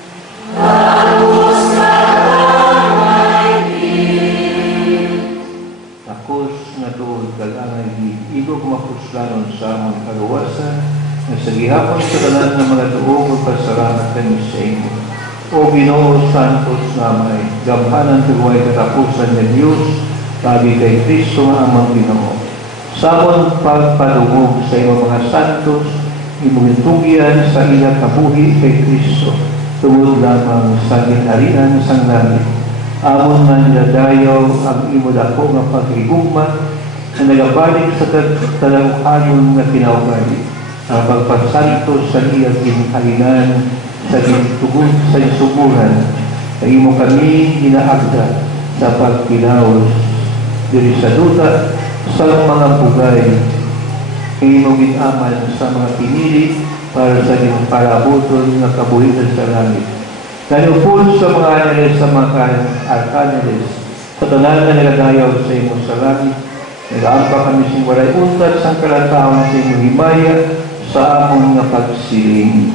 Takos nga tuod kalangay igog mapuslanon sa among kaluwasan nga sa gihapon sa tanan nga mga tuog magpasalamat kami sa imo. O Ginoo Santos namay, gamhanan tuway katapusan ng Diyos, tabi kay Kristo nga amang Ginoo. Samon pagpadungog sa iyong mga santos, imugintugyan sa ilang kabuhi kay Kristo, tungod lamang sa ginharian sang langit. Amon man dadayaw ang imo dako nga paghigugma, na nagabalik sa talaguhanon nga kinaugali, ang pagpasantos sa iyang ginharian sa gintugon sa isuburan, na imo kami ginaagda sa pagpinaos diri sa duta sa mga bugay, imo ginaman sa mga pinili para sa iyong parabuton nga kabuhian sa langit. Kanupol sa mga angeles sa mga arkangeles, sa tanan na nagadayaw sa imo sa langit, nag-aampa kami sing walay untat sang kalantaon sa imo himaya sa among nga pagsiling.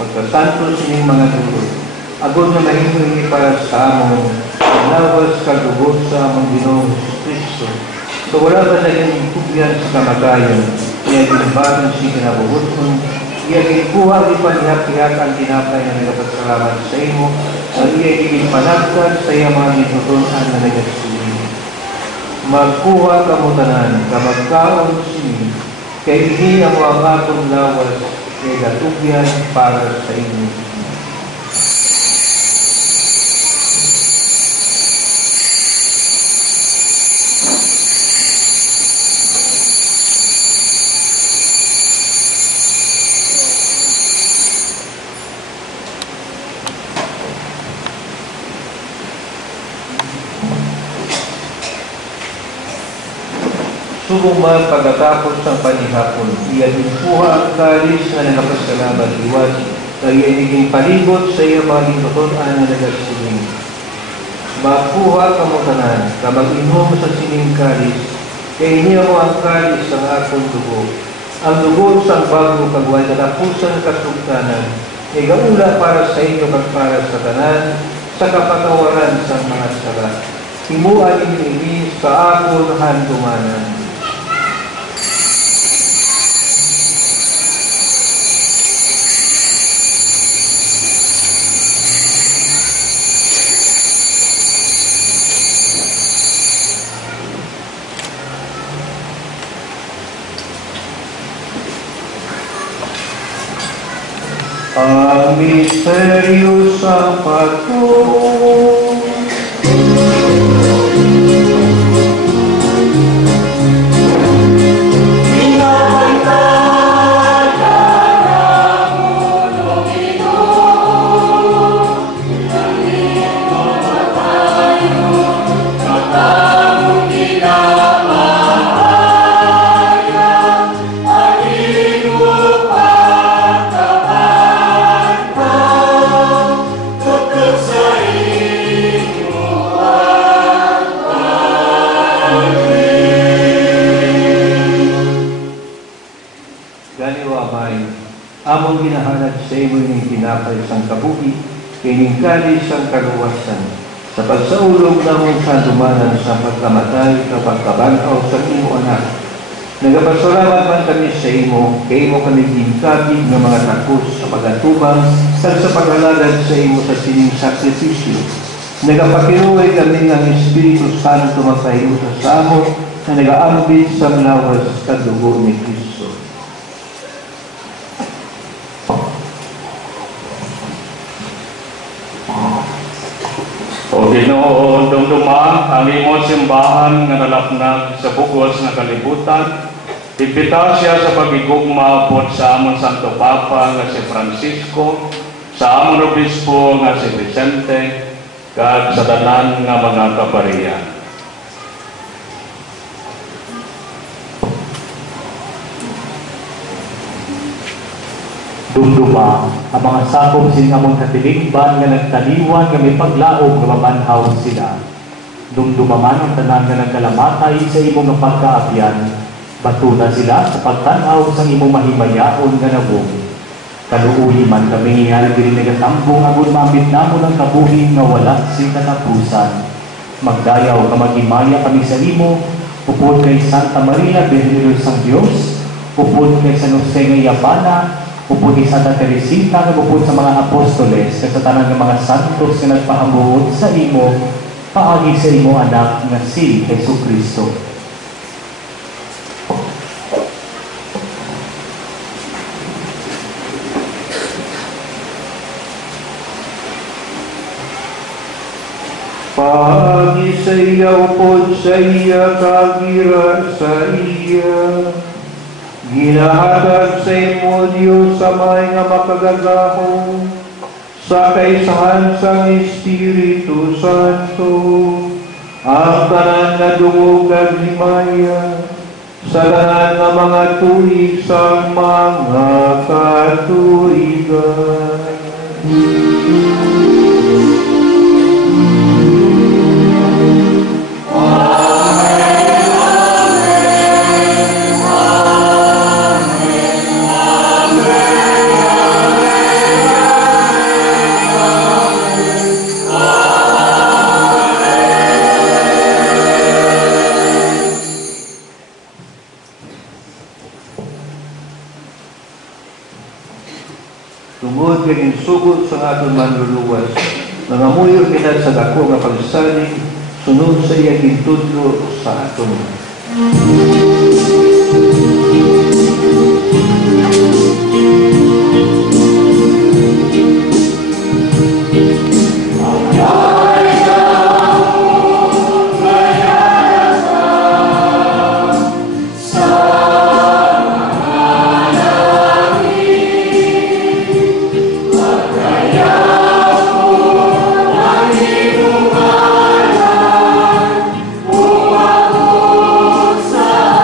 Pagkasantos ng mga dulo, agod na mahimuli para sa amon, lawas kagubot sa among Ginoong Kristo. So wala ba na yung tugyan sa kamagayan, kaya ginabagan siya kinabubuton, kaya ginikuha di panihat-hihat ang tinapay na nagpasalamat sa imo, at iya ginpanagtan sa iya mga ginutunan na nagasiling. Magkuha kamutanan, kamagkaon sini, kaya hindi ang mga atong lawas, kaya gatugyan para sa inyo. Subong man pagkatapos ng panihapon, iyan ipuha ang kalis na nakapasalamat iwas, na iyan naging palibot sa iyo mga ginutunan na nagasiling. Mapuha kamutanan, na mag-inom sa sining kalis, kaya niya mo ang kalis ng akong dugo, ang dugo sa bago kagway katapusan kasugtanan, igaula para sa inyo kag para sa tanan, sa kapatawaran sa mga sala. Himuan ini sa akon handumanan. Ang misteryo sa pagkakas. Among ginahanap sa imo ning tinapay sang kabuhi, kining kalis sang kaluwasan. Sa pagsaulog namon sa dumanan sa pagkamatay kapag kabanaw sa imo anak. Nagapasalamat man kami sa imo, kay imo kami ginkabig ng mga takos sa pagatubang, kag sa pag-alagad sa imo sa sining sakripisyo. Nagapakiruway kami ng Espiritu Santo mapahiusa sa amo, na nagaambit sa lawas sa dugo ni Kristo. O Ginoo, dumduma ang imong simbahan nga nalapnag sa bugos nga kalibutan. Imbita siya sa pagigugma pod sa amon Santo Papa nga si Francisco, sa amon Obispo nga si Vicente, kag sa tanan nga mga kaparian. Dumduma ang mga sakop sin among katilingban nga nagtaliwan nga may paglaog nga mabanhaw sila. Dumduma man ang tanan nga nagkalamatay sa imong nga pagkaabyan, batuna sila sa pagtanaw sa imong mahimayaon nga nabong. Kaluuyi man kami nga diri nagatambong agon maambit namon ang kabuhi nga wala sing katapusan. Magdayaw nga maghimaya kami sa imo, upod kay Santa Maria Virgen de Sang Dios, upod kay San Jose nga Yabana, upod kay Santa Teresita nga upod sa mga apostoles, kay sa tanan nga mga santos nga nagpahamuot sa imo, paagi sa imo anak nga si Jesucristo. Paagi sa iya upod sa iya kagira sa iya, ginahatag sa imo Diyos sa may nga makagagaho, sa kaisahan sang Espiritu Santo, ang tanan nga dungog kag himaya, sa tanan nga mga tuig sang mga katuigan. Tungod kay sugod sa aton manluluwas, nangamuyo kita sa dako nga pagsalig, sunod sa iya gintudlo sa aton. Sa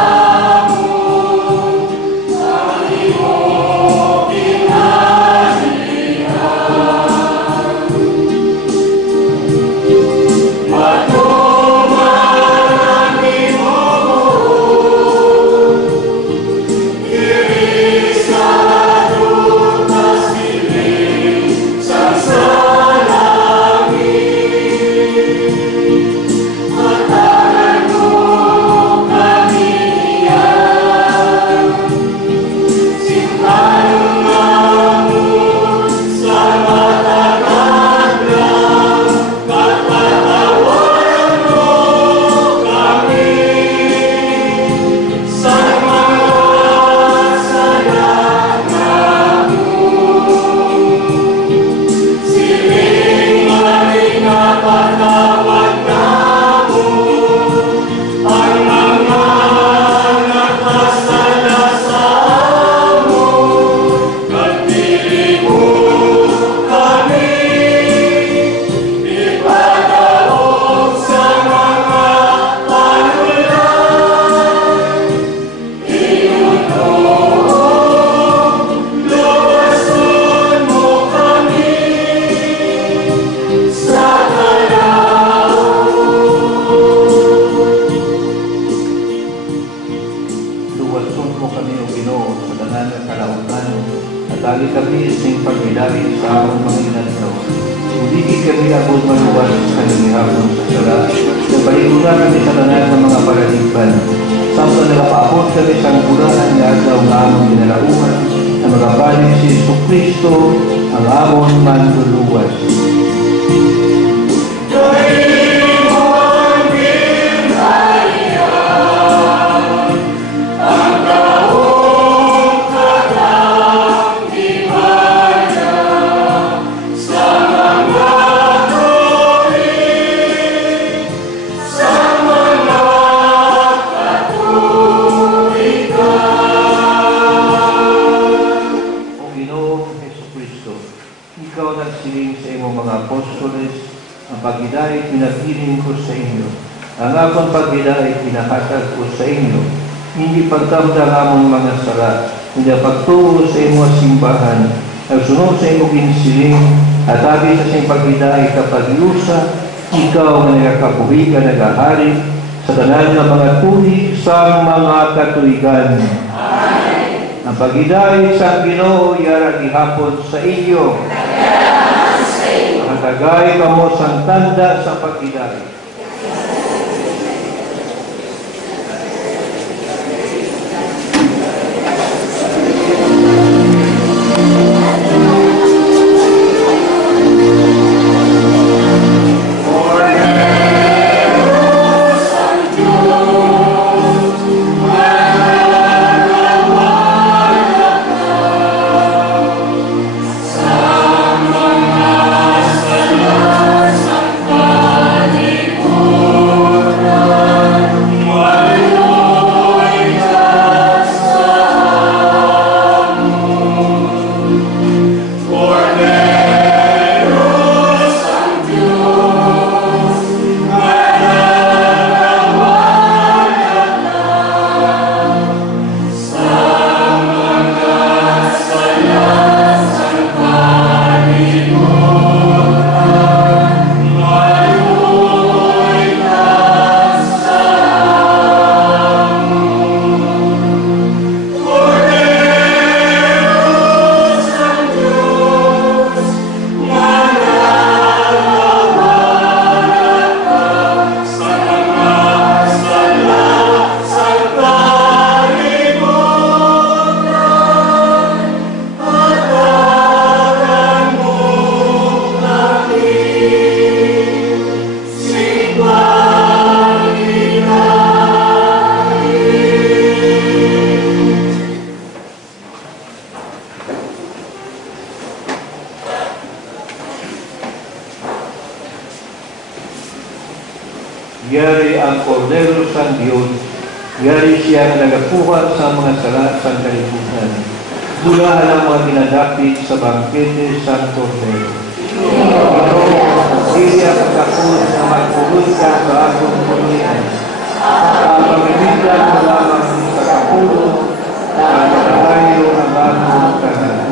isang pagmilari sa among mga inanaw. Hindi kami abot maluwas sa nangyahapon sa sala. Nabaligunan kami sa tanan ng mga paraligban. Samtang nakapaabot kami sa kuraan na adlaw ng among ginalauman na magabalik si Jesucristo ang amon manluluwas. Paghiday, pinagdiling ko sa inyo. Ang akong paghiday, pinakatag ko sa inyo. Hindi pagtamdang among mga sala, hindi pagtuo sa imo simbahan, nagsunod sa imo ginsiling, at abi sa siyang paghiday kapag lusa, ikaw na nagakapuhi ka nagahari, sa tanan ng mga tulig sa mga katuigan. Amen. Ang paghiday sa Ginoo, yara gihapon sa inyo. Tagay kamo sang tanda sa paghiday. Yari ang Kordero sa Diyos, yari siya na nagapuha sa mga sala sa kalibutan. Mula ang mga dinadapit sa bangkete sa Kordero. Ito, hindi ang kakul na magpulot ka sa akong pulian. Ang pagmimitan mo lamang sa kapulo, ang tayo ang akong kahalan.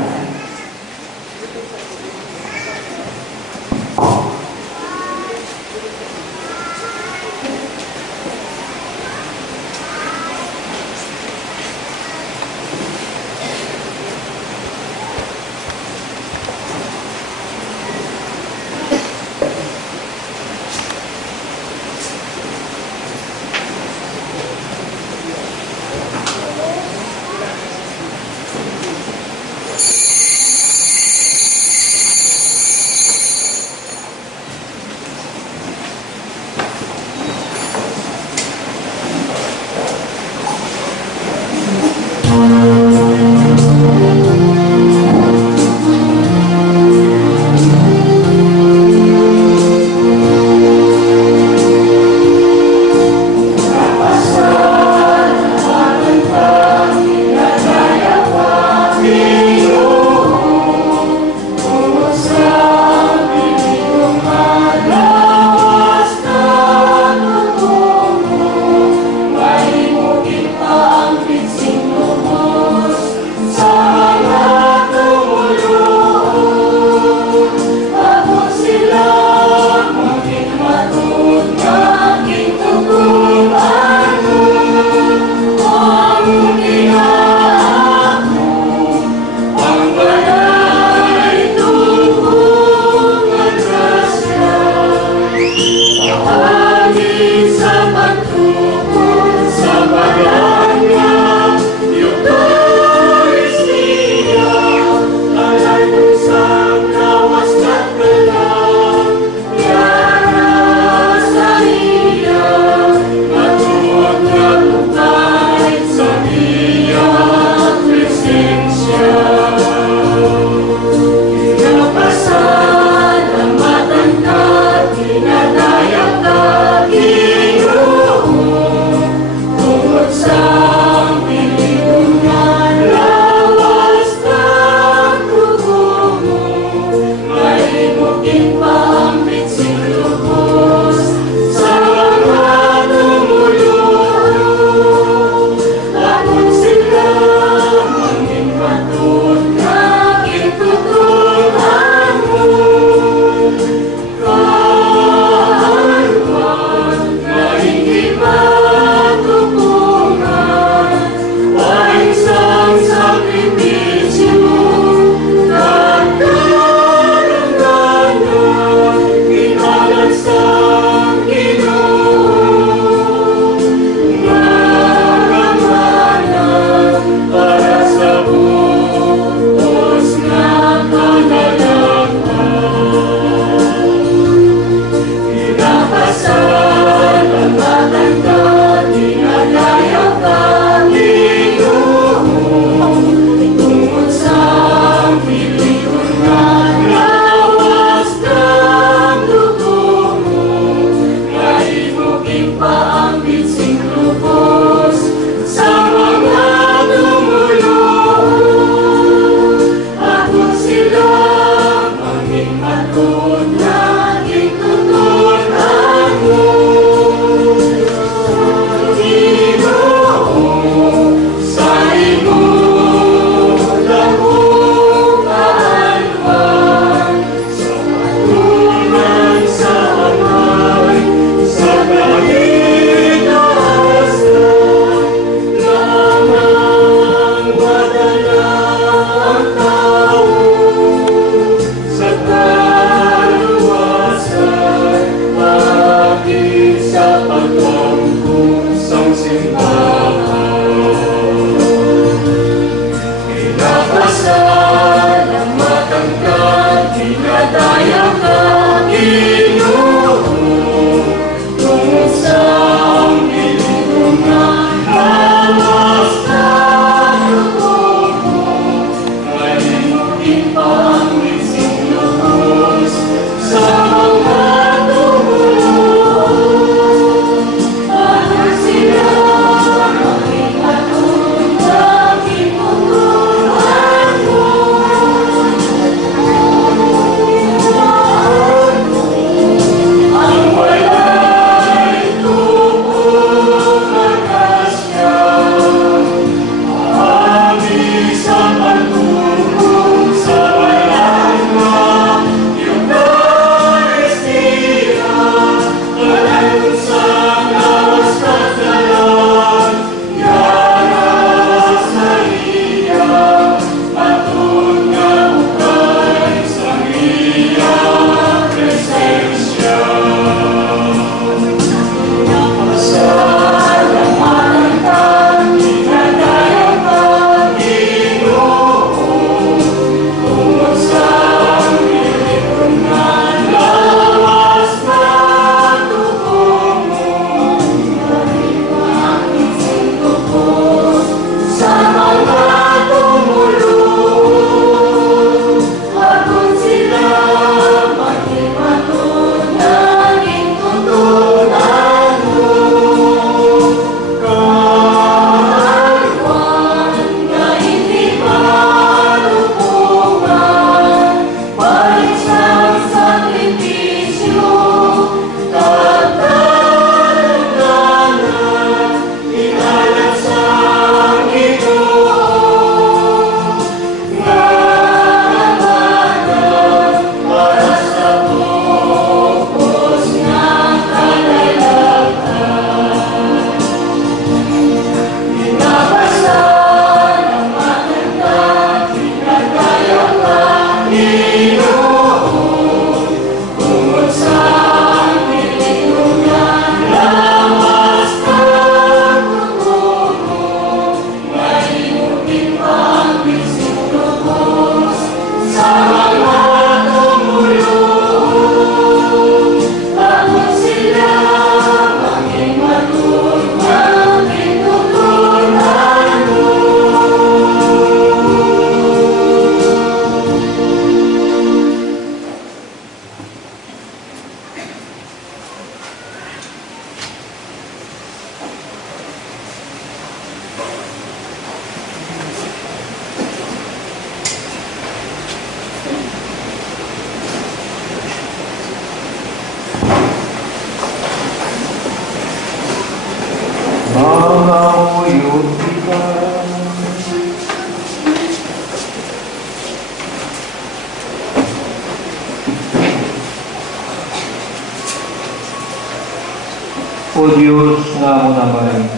O Diyos nga mo naman,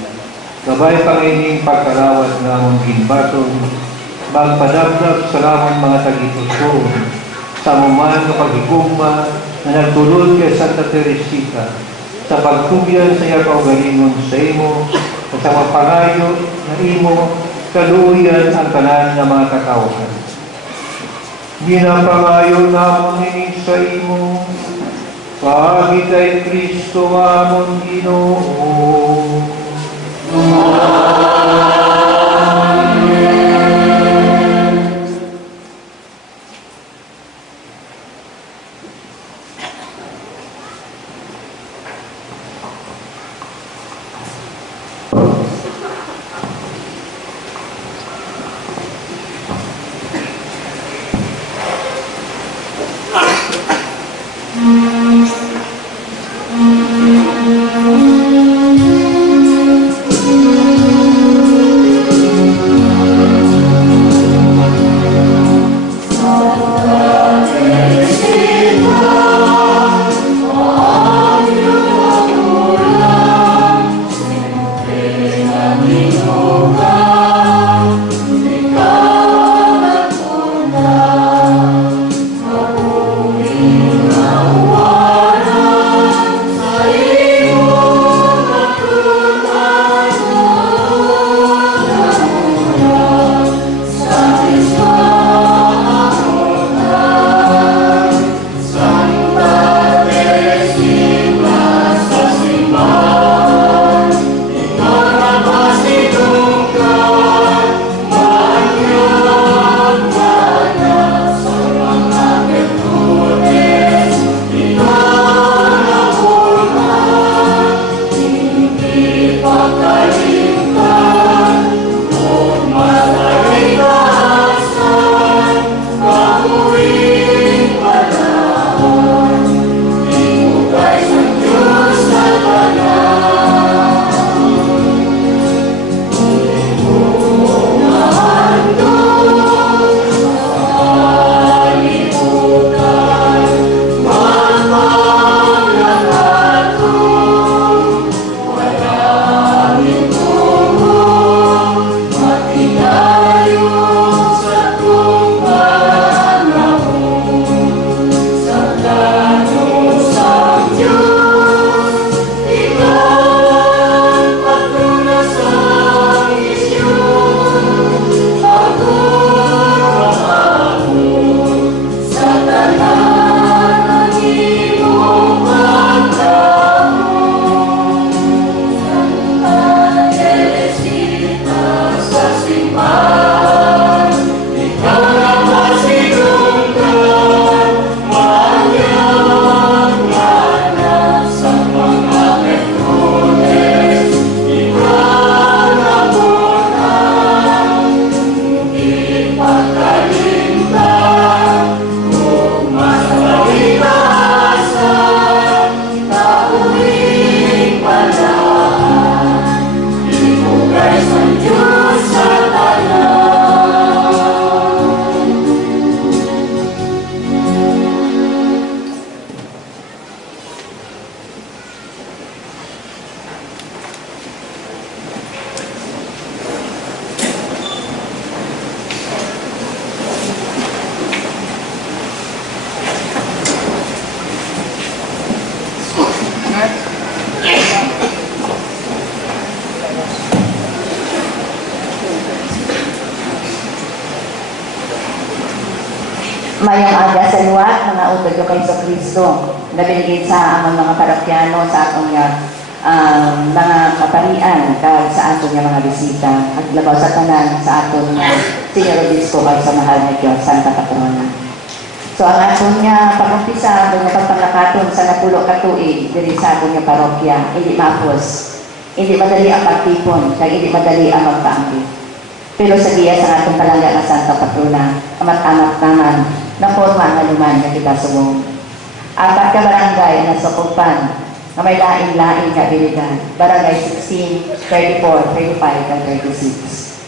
gabay pangining pagkarawat nga mong ginbaton, magpadabdab sa ramon mga tagituso, sa muman kapag higugma na nagtulod kay Santa Teresita, sa pagtubyan sa iya kaugalingon sa imo, at sa mapangayo na imo, kaluoyan ang tanan ng mga katawhan. Ginapangayo namon ini sa imo, pagi kay Kristo amon Ginoo. Mayong aga sa luwat, mga utod kay Kristo, na binigay sa among mga parokyano sa atong mga kaparian kag sa atong mga bisita at labaw sa tanan sa atong Senior Obispo kag sa mahal na Diyos, Santa Patrona. So ang atong pag-umpisa, ang pagpalakaton sa napulo ka tuig diri sa atong parokya, hindi mapos, hindi madali ang pagtipon, kag hindi madali ang magpaangkin. Pero sa diya sa atong palangga ng Santa Patrona, amat-amat naman na forma na luman na kita subong. Apat ka barangay na sukupan na may laing-laing kabilidad. Barangay 16, 34, 35, at 36.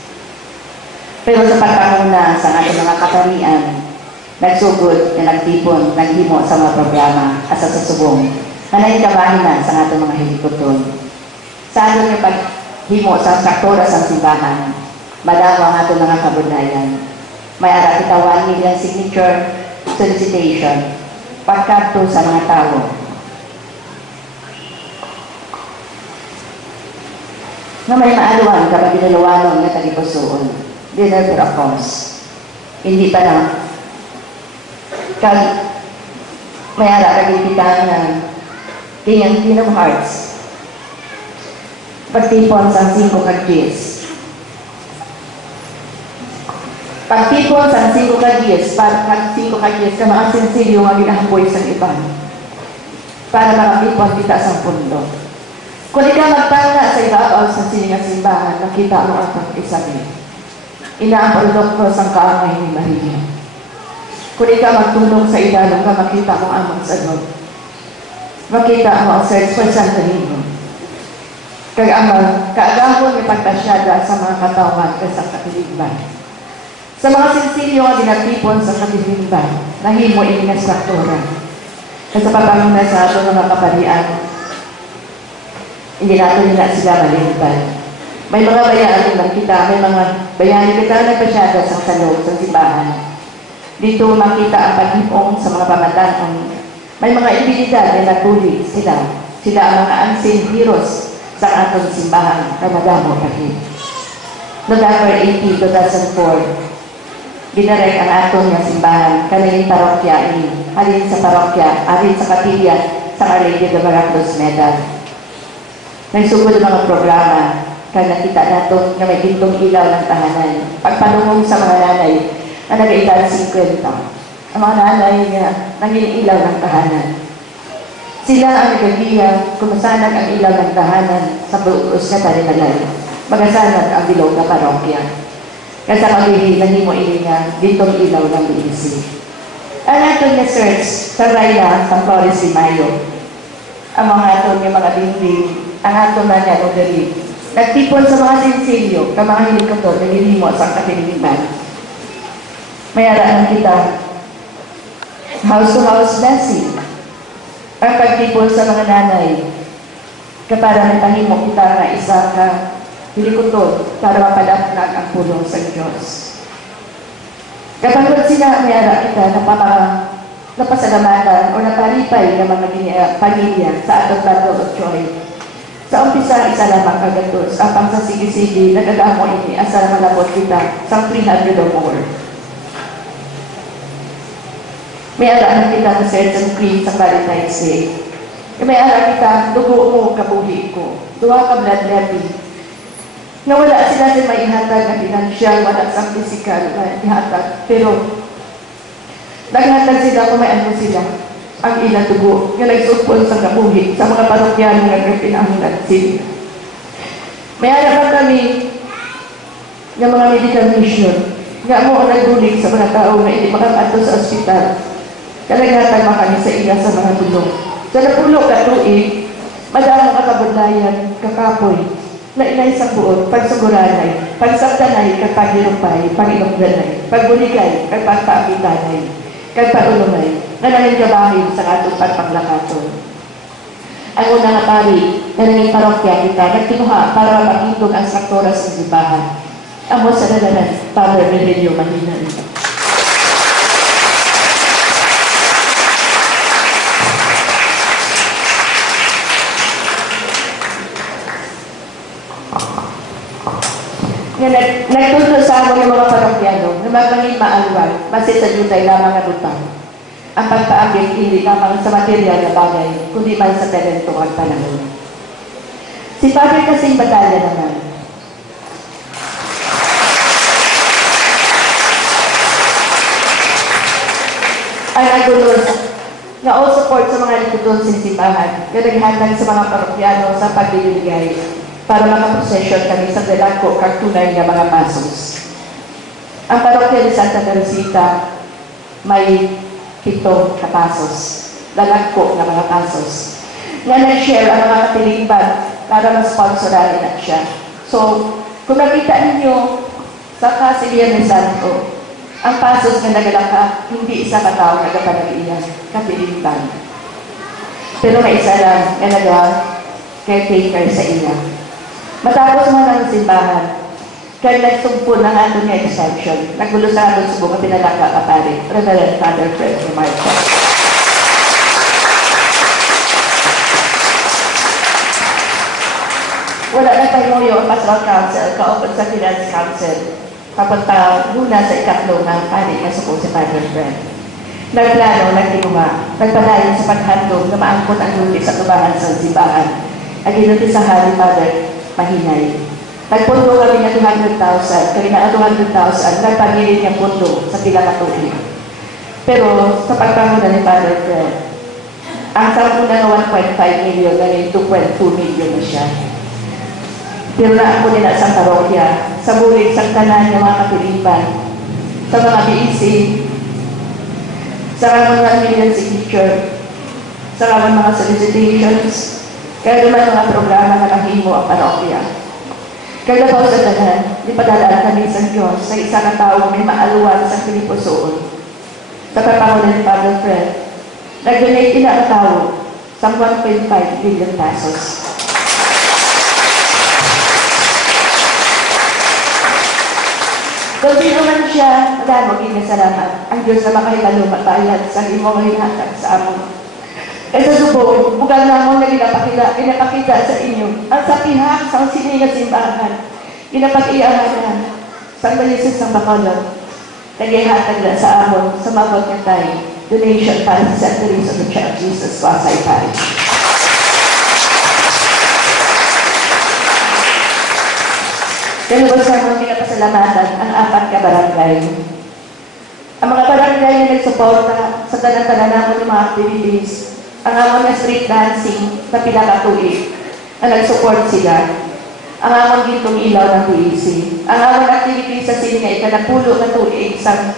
Pero sa pagpanguna sa ating mga kaparian, nagsugod, na nagtipon, naghimo sa mga programa asa sa subong, na nainkabahin na sa atong mga hilikoton. Sa ato yung paghimo sa saktora sa simbahan, madamo ang atong mga kabudayan. May ara kita 1 million signature solicitation, pagkadto sa mga tao. Na may maaluan kapag ginalawanon na tagipusoon, dinner for a cause. Hindi pa na kag may ara kagipitahan na King of Hearts. Pagtipon sa 5 kagis. Pagtipon sa 5 kagis, para 5 kagis ka mga sensilyo nga ginahampoy sa iba. Para makapipon kita sa pundo. Kung ikaw magtanga sa ibabaw sa siningang simbahan, nakita mo ang pag-isabi. Inaang doktor sa kaangay ni Maria. Kung ikaw magtulong sa ilalong ka, makita mo ang magsadot. Makita mo ang search for Santa Nino. Kaya ang kaagahon ni pagpasyada sa mga katawan sa katiligban. Sa mga sinsilyo nga ginatipon sa katiligban, nahimo ininastraktura. Sa papangunan sa ato mga kaparian, hindi natin nila sila malimutan. May mga bayani lang kita, may mga bayani kita na nagpasyada sa salog, sa simbahan. Dito makita ang paghipong sa mga pamataan. May mga ibilidad na nagbulig sila. Sila ang mga unseen heroes sa atong simbahan na madamo kahit. November 18, 2004, binarek ang atong nga simbahan kanilang parokya ini. Halin sa parokya, alin sa kapilya sa Arabia de Veracruz Medal. Nagsugod ang mga programa, kaya nakita nato na may gintong ilaw ng tahanan. Pagpanungong sa mga nanay na nag-edad 50, ang mga nanay na naging ilaw ng tahanan. Sila ang nagagiya, kumasanag ang ilaw ng tahanan sa buos na Talimalay. Magasanag ang bilog na parokya. Kaya sa kabihin, nahimo ilinga, gintong ilaw ng BNC. Ang atong na-search sa Rayla, San Flores de Mayo, ang mga atong yung mga dingding, ang ato na niya o galing. Nagtipon sa mga sinsilyo, ka mga hilikoton, nagilimo sa katiliman. May araan kita, house-to-house blessing. Ang pagtipon sa mga nanay, kapara may panimo kita na isa ka hilikoton para mapalatnag ang pulong sa Diyos. Kapag sila may ara kita na napasalamatan o napalipay ng mga pamilya sa atong bundle of joy. Sa umpisa, isa lamang kagatos, ang pangsasigi-sigi, nagagamo ini, asa malapot kita, sa 300 or more. May alaan kita sa certain queen sa Valentine's Day. May alaan kita, dugo mo, kabuhi ko. Duha ka blood levy. Nawala sila sa may ihatag na pinansyal, wala sa physical na ihatag. Pero, naghatag sila kung may ano sila. Ang ilang tubo, yung nagsupon sa kabuhi, sa mga parokyan ng nagpinangan sila. May harapan kami ng mga medical mission, nga mo ang nagbulig sa mga tao na hindi makakato sa ospital. Kalagatan makani sa iya sa mga tulong. Sa napulo katuig, madamang kakabundayan, kakapoy, na inay sa buot, pagsiguranay, pagsabtanay, kapagirupay, pangilongdanay, pagbuligay, kapagpaapitanay, kapagulumay, na nangyagabahin sa atong pagpaglakaton. Ang unang nga pari na nanging parokya kita, nagtinuha para mapakitog ang saktora sa simbahan. Amo sa nalanan, Father Virgilio Mahinan. Nagtutlo sa amo yung mga parokyano na magmangin maalwan, masit sa jutay lamang na butang. Ang pagpaambing hindi lamang sa material na bagay, kundi man sa talento at panahon. Si Father kasing Batalla naman. Ang nagulos na all support sa mga likuton sa simbahan, na naghatag sa mga parokyano sa pagbibigay para makaprosesyon kami sa dalako kartunay na mga pasos. Ang parokya ni Santa Teresita may 7 na pasos, dalako na mga pasos. Nga nag-share ang mga katilingban para ma-sponsoran na siya. So, kung nakita ninyo sa Kasilian ni Santo, Ang pasos nga nagalaka, hindi isa ka tao nagapanag-iyan, kapilitan. Pero may isa lang nga nag-caretaker sa iya. Matapos mo ng simbahan, kaya nagsugpo ng ato niya extension, nagbulo sa ato subo ka pinalaka ka pare, Reverend Father Fred Marta. Wala na tayo yung Pastoral Council, kaupad sa Finance Council, papunta muna sa ikatlo ng pari na suko si Father Fred. Nagplano, nagtinunga, nagpalayan sa paghandog na maangkot ang luti sa tubangan sa simbahan. Ang inutisahan ni Father Mahinay. Nagpundo kami ng 200,000, kami na 200,000, nagpagilid niyang pundo sa pila katuloy. Pero sa pagpanguna ni Father Fred, ang sampo na 1.5 million, ngayon 2.2 million na siya. Pero na ako nila sa parokya, sa bulig, sa kanan ng mga kapilipan, sa mga BEC, sa mga million signature, sa mga solicitations, kaya naman mga programa na nahimo ang parokya. Kaya daw sa tanan, di padadaan kami sa Diyos sa isa na tao may maaluan sa Piliposoon. Sa papangunan ni Father Fred, nag-donate ina ang tao sa 1.5 billion pesos. Kung sino man siya, madamo ginasalamat ang Diyos na makahitalo matayad sa imong hinatag sa amon. E sa subong, bukan namon na ginapakita sa inyo ang sapihak sa sininga simbahan, ginapag-iyahanan sa Yesus ng Bacolod, nagihatag na sa amon sa mabot niya tayo, donation para sa St. Teresa of the Church of Jesus, Pasay Parish. Dalawang sa mga pinapasalamatan ang 4 ka barangay. Ang mga barangay na nagsuporta sa tanan-tanan ng mga activities, ang amon na street dancing sa pinakatuig na nag-support sila, ang amon gintong ilaw ng BEC, ang amon activities sa siningay ikanapulo na tuig sa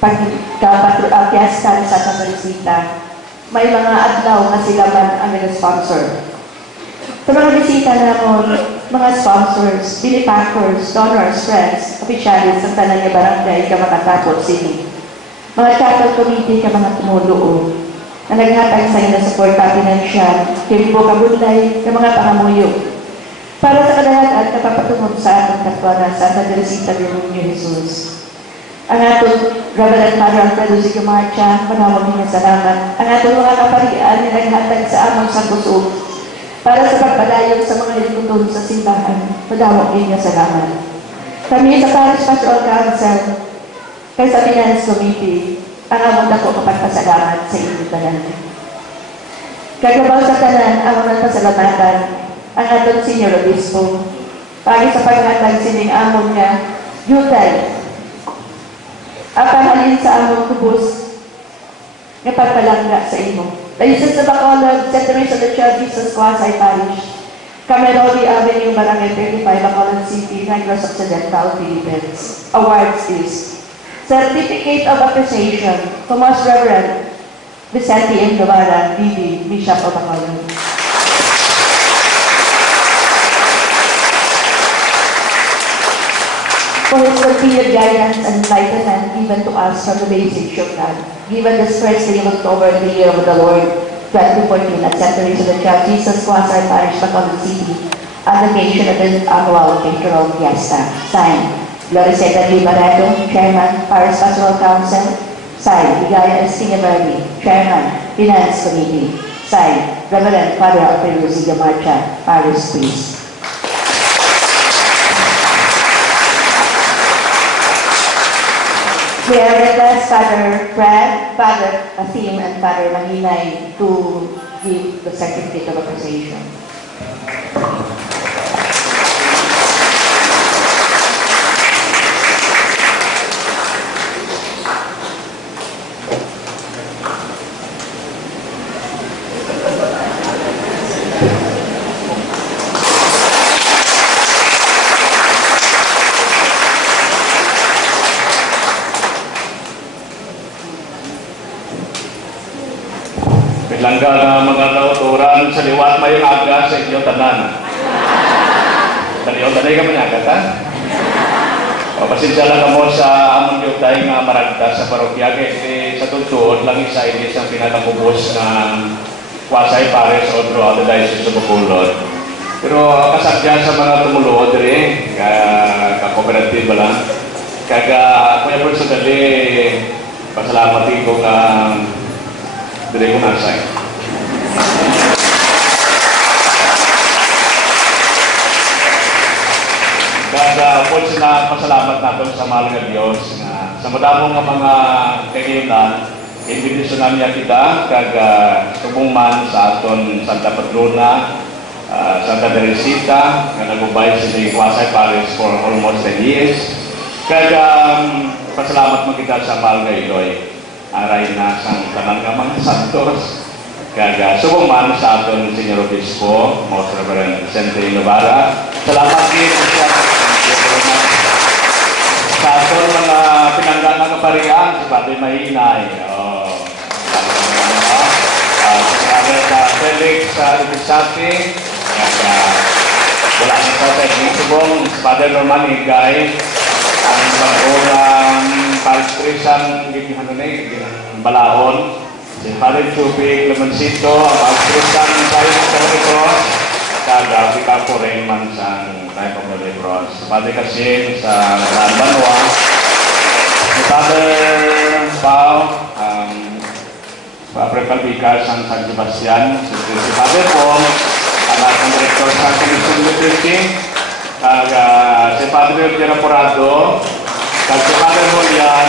pagkapiyastan sa Katarisita. May mga adlaw na sila man ang nag-sponsor. Sa mga bisita namon, mga sponsors, benefactors, donors, friends, opisyalis sa tanan ng barangay ka makatapot sini. Mga chapel committee ka mga tumuluo na naghatag sa inyo suporta pinansyal, kimpo kabunday ka mga pangamuyo. Para sa kadalagan kapapatungod sa atong katwanan sa Santa Teresita de Niño Jesus. Ang atong Reverend Father Alfredo Zigamarcha, manawag niya salamat. Ang atong mga kaparian na naghatag sa amon sa kusog para sa pagpadayon sa mga lingkod sa simbahan, madawag niya salamat. Kami sa Parish Pastoral Council, kay sa Finance Committee, ang amon ako kapagpasalamat sa inyong tanan. Kagabaw sa tanan, ang amon pasalamatan, ang atong Senior Obispo, pagi sa paghatag sining amon nga, yutay, ang pahalin sa amon kubos, nga pagpalangga sa imo. Layusin sa Bacolod, St. Teresa of the Church of Jesus, Pasay Parish, Cameroli Avenue, Barangay 35, Bacolod City, Negros Occidental, Philippines. Awards is Certificate of Appreciation to Most Reverend Vicente M. Guevara, D.D., Bishop of Bacolod. For his continued guidance and enlightenment given to us from the basic of God, given this first day of October, the year of the Lord, 2014, at St. Teresa of the Church of Jesus, Pasay Parish, Bacolod City, on the occasion of the annual Pictorial Fiesta. Signed, Gloriceta D. Barreto, Chairman, Parish Pastoral Council. Signed, Ligaya Estingaverdi, Chairman, Finance Committee. Signed, Reverend Father Alfredo Zigamarcha, Parish Priest. We are request Father Fred, Father Asim, and Father Mahinay to give the certificate of appreciation. Bilangga na mga kauturan sa liwat may aga sa inyo tanan. Daliyo tanay ka manyagat, ha? Pasensya lang mo sa amon yung tayo nga maragda sa parokya. Kasi sa tutuod lang isa ini sa pinatapubos ng Wasay Pares o throughout the Diocese of Bacolod. Pero kasagyan sa mga tumuluod rin, ka-cooperative lang. Kuya po sa dali, pasalamat ko nga dali ko nasay. Po sila pasalamat natin sa mahal nga Diyos nga sa madamong nga mga kainan, imbitisyonan niya kita subong man sa aton Santa Patrona, Santa Teresita nga nagubay sa Wasay Pares for almost 10 years. Pasalamat mo kita sa mahal nga Iloy, aray na sang tanan nga mga santos. Subong man sa aton Senior Obispo, Most Reverend Vicente Inovara. Salamat din sa aton mga pinanggan ng kaparihan, si Padre Mahinay. Sa Felix Ibisati, wala na sa technique subong, si Padre Norman Higay, ang pag-urang pag-trisan, Balahon, si Padre Chubik Clemencito, ang pag-trisan sa Holy Cross, si Capo Raymond sa Life of the Holy Cross, si Padre Casim sa Gran Banwa, si Padre Pao, Padre Calvica sa San Sebastian, si Padre Pong, ang ating Director sa Commission University, si Padre Eugene Porado, si Padre Julian,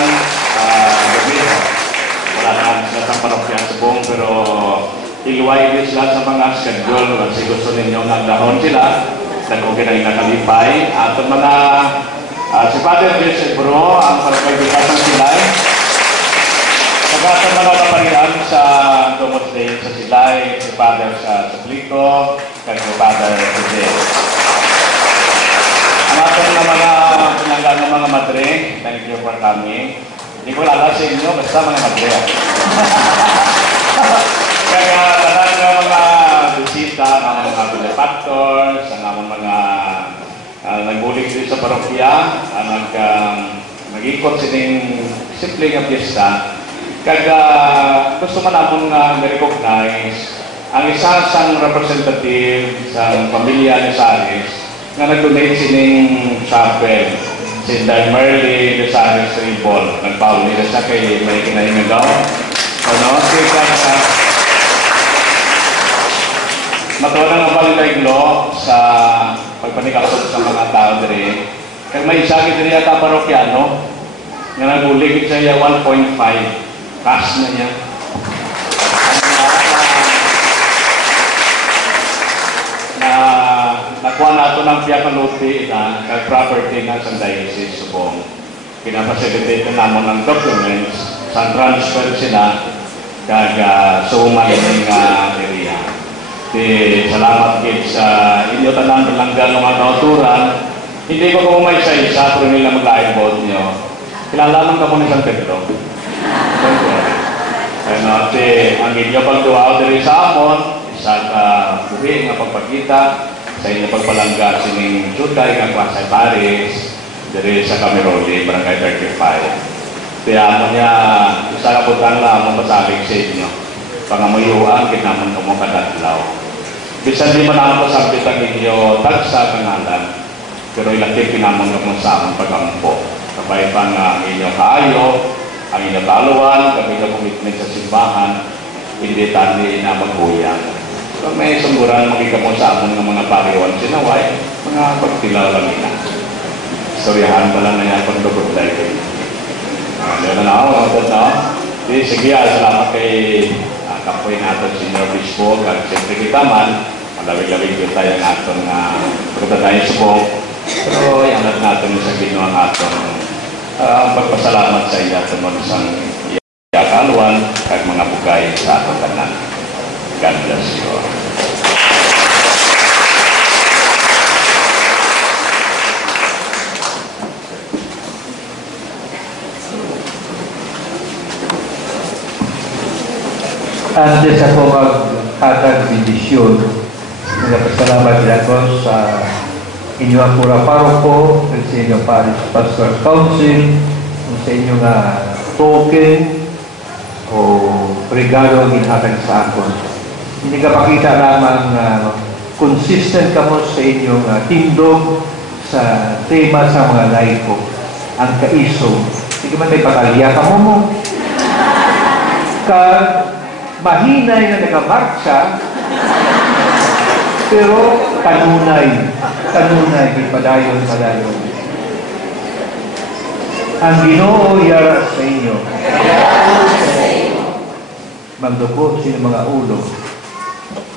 wala na sila sa parokya subong, pero iliway din sila sa mga schedule kasi gusto ninyo nagdahon sila nag-okay na inakalipay at mga si Father Jesse Bro ang pagpagbigasan silay saka sa mga kaparihan sa Domos Day sa silay si Father sa Suplico kag si Father Jose ang atong na mga pinanggan ng mga madre, thank you for coming. Hindi ko lala sa inyo basta mga madre kaya tanan ng mga bisita, ng mga benefactors, ng mga nagbulig din sa parokya, nag-ikot sining simple nga piyesta. Kaya gusto man naman ma-recognize ang isa sang representative sa pamilya ni Saris nga nag-donate sining chapel. Si Dai Merly ni Saris Ribol, nagpaul nila siya kay may kinahingan daw. Matuwa ng paliglo sa pagpanikapot sa mga tao diri. Kag may isa gid diri ata parokyano nga nagulig siya 1.5 cash na niya. Na nakuha nato ng piakaluti na kag property na sa diocese subong. Pinapasilitate na namon ng documents sa transfer sila kag suman ning area. Salamat gid sa inyo tanan bilanggan ng mga kauturan. Hindi ko kung may isa pero nila mag-live vote nyo. Kilala naman ka mo ni San Pedro. Ang inyo pagduwa diri sa amon, isa ka buhi nga pagpakita sa inyo pagpalangga sining Jutay nga Wasay Pares diri sa Cameroli, Barangay 35. Kaya mo niya, isa ka putang lang mapasalig sa inyo. Pangamuyuan, kinamon ka mo kadadlaw. Bisan di man ako sabitan ninyo tagsa kangalan, pero ilaki pinamon ka mo sa among pagampo. Sabay pa nga ang inyong kaayo, ang inyong kaaluan, ang inyong commitment sa simbahan, hindi tandi na maghuyang. So may sungguran makita mo sa amon ng mga pariwan sinaway, mga pagtilaw lang ina. Storyahan pa lang na yan pag dugod tayo. Diyan na ako, sige, salamat kay kapoy natin Senior Obispo, kag siyempre kita man, malawig-lawig yun tayo natin na pagkatatayin subong. Pero yung natin sa ginawa natin, ang pagpasalamat sa iya sa mga isang iyakaluan, kag mga bugay sa ating kanan. God bless you all. Antes ako maghatag bendisyon, nagpasalamat ako sa inyong pura paroko, sa inyong parish pastor's council, sa inyong token o regalo ang ginhatag sa akon. Hindi ka pakita lamang consistent ka mo sa inyong tindog sa tema sa mga laiko, ang kaiso. Hindi ka man may patalya ka mo. Mahinay na nagamarcha, pero kanunay, padayon. Ang Ginoo yara sa inyo. Magduko sino mga ulo.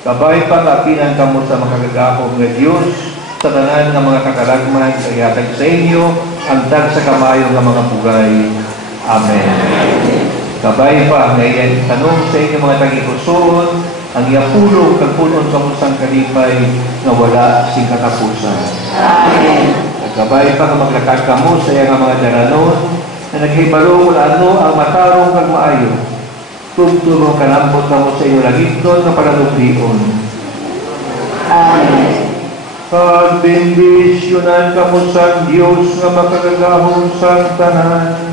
Kabay pang apinan kamo sa makagagahom nga Diyos, sa tanan ng mga kakalagman sa ihatag sa inyo, ang dag sa kamayo ng mga bugay. Amen. Kabay pa ngayon tanong sa inyo mga tagikusoon, ang iapulong kagpunon kamusang kalipay na wala sing katapusan. Amen. Kabay pa nga maglakad kamo sa iyang mga daranon na naghibalo kung ano ang matarong kag maayo. Tugtulong kalambot kamo sa iyo lagitnon na panalupion. Amen. Pagbindisyonan kamo sa Diyos nga makagagahong sa tanan.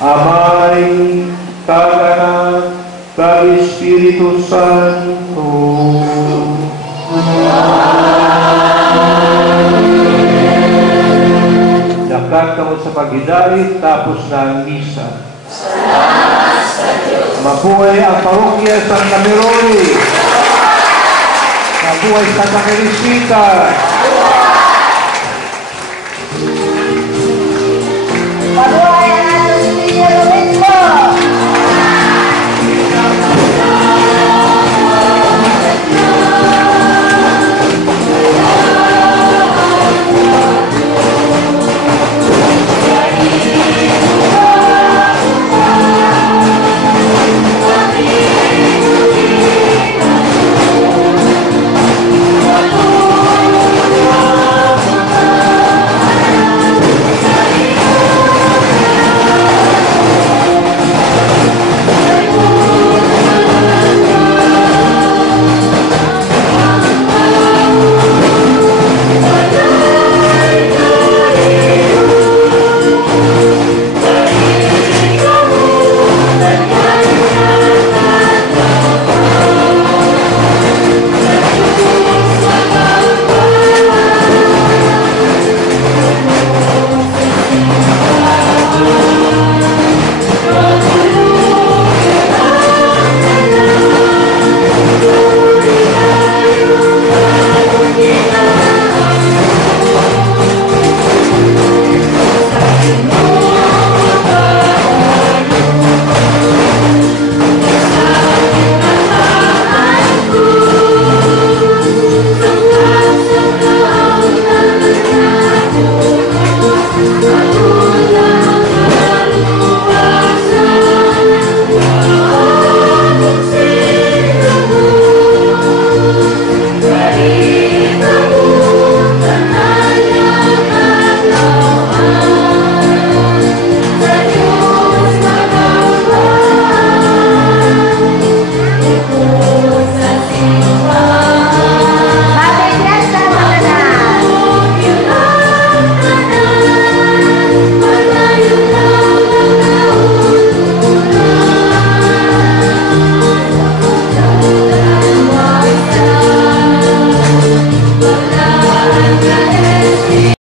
Amay, Kag-Anak, Kag-Espiritu Santo. Dapat kamo sa paghidait tapos na ang misa. Mabuhay ang parokya sa Santa Merori. Mabuhay sa Santa Teresita. Mabuhay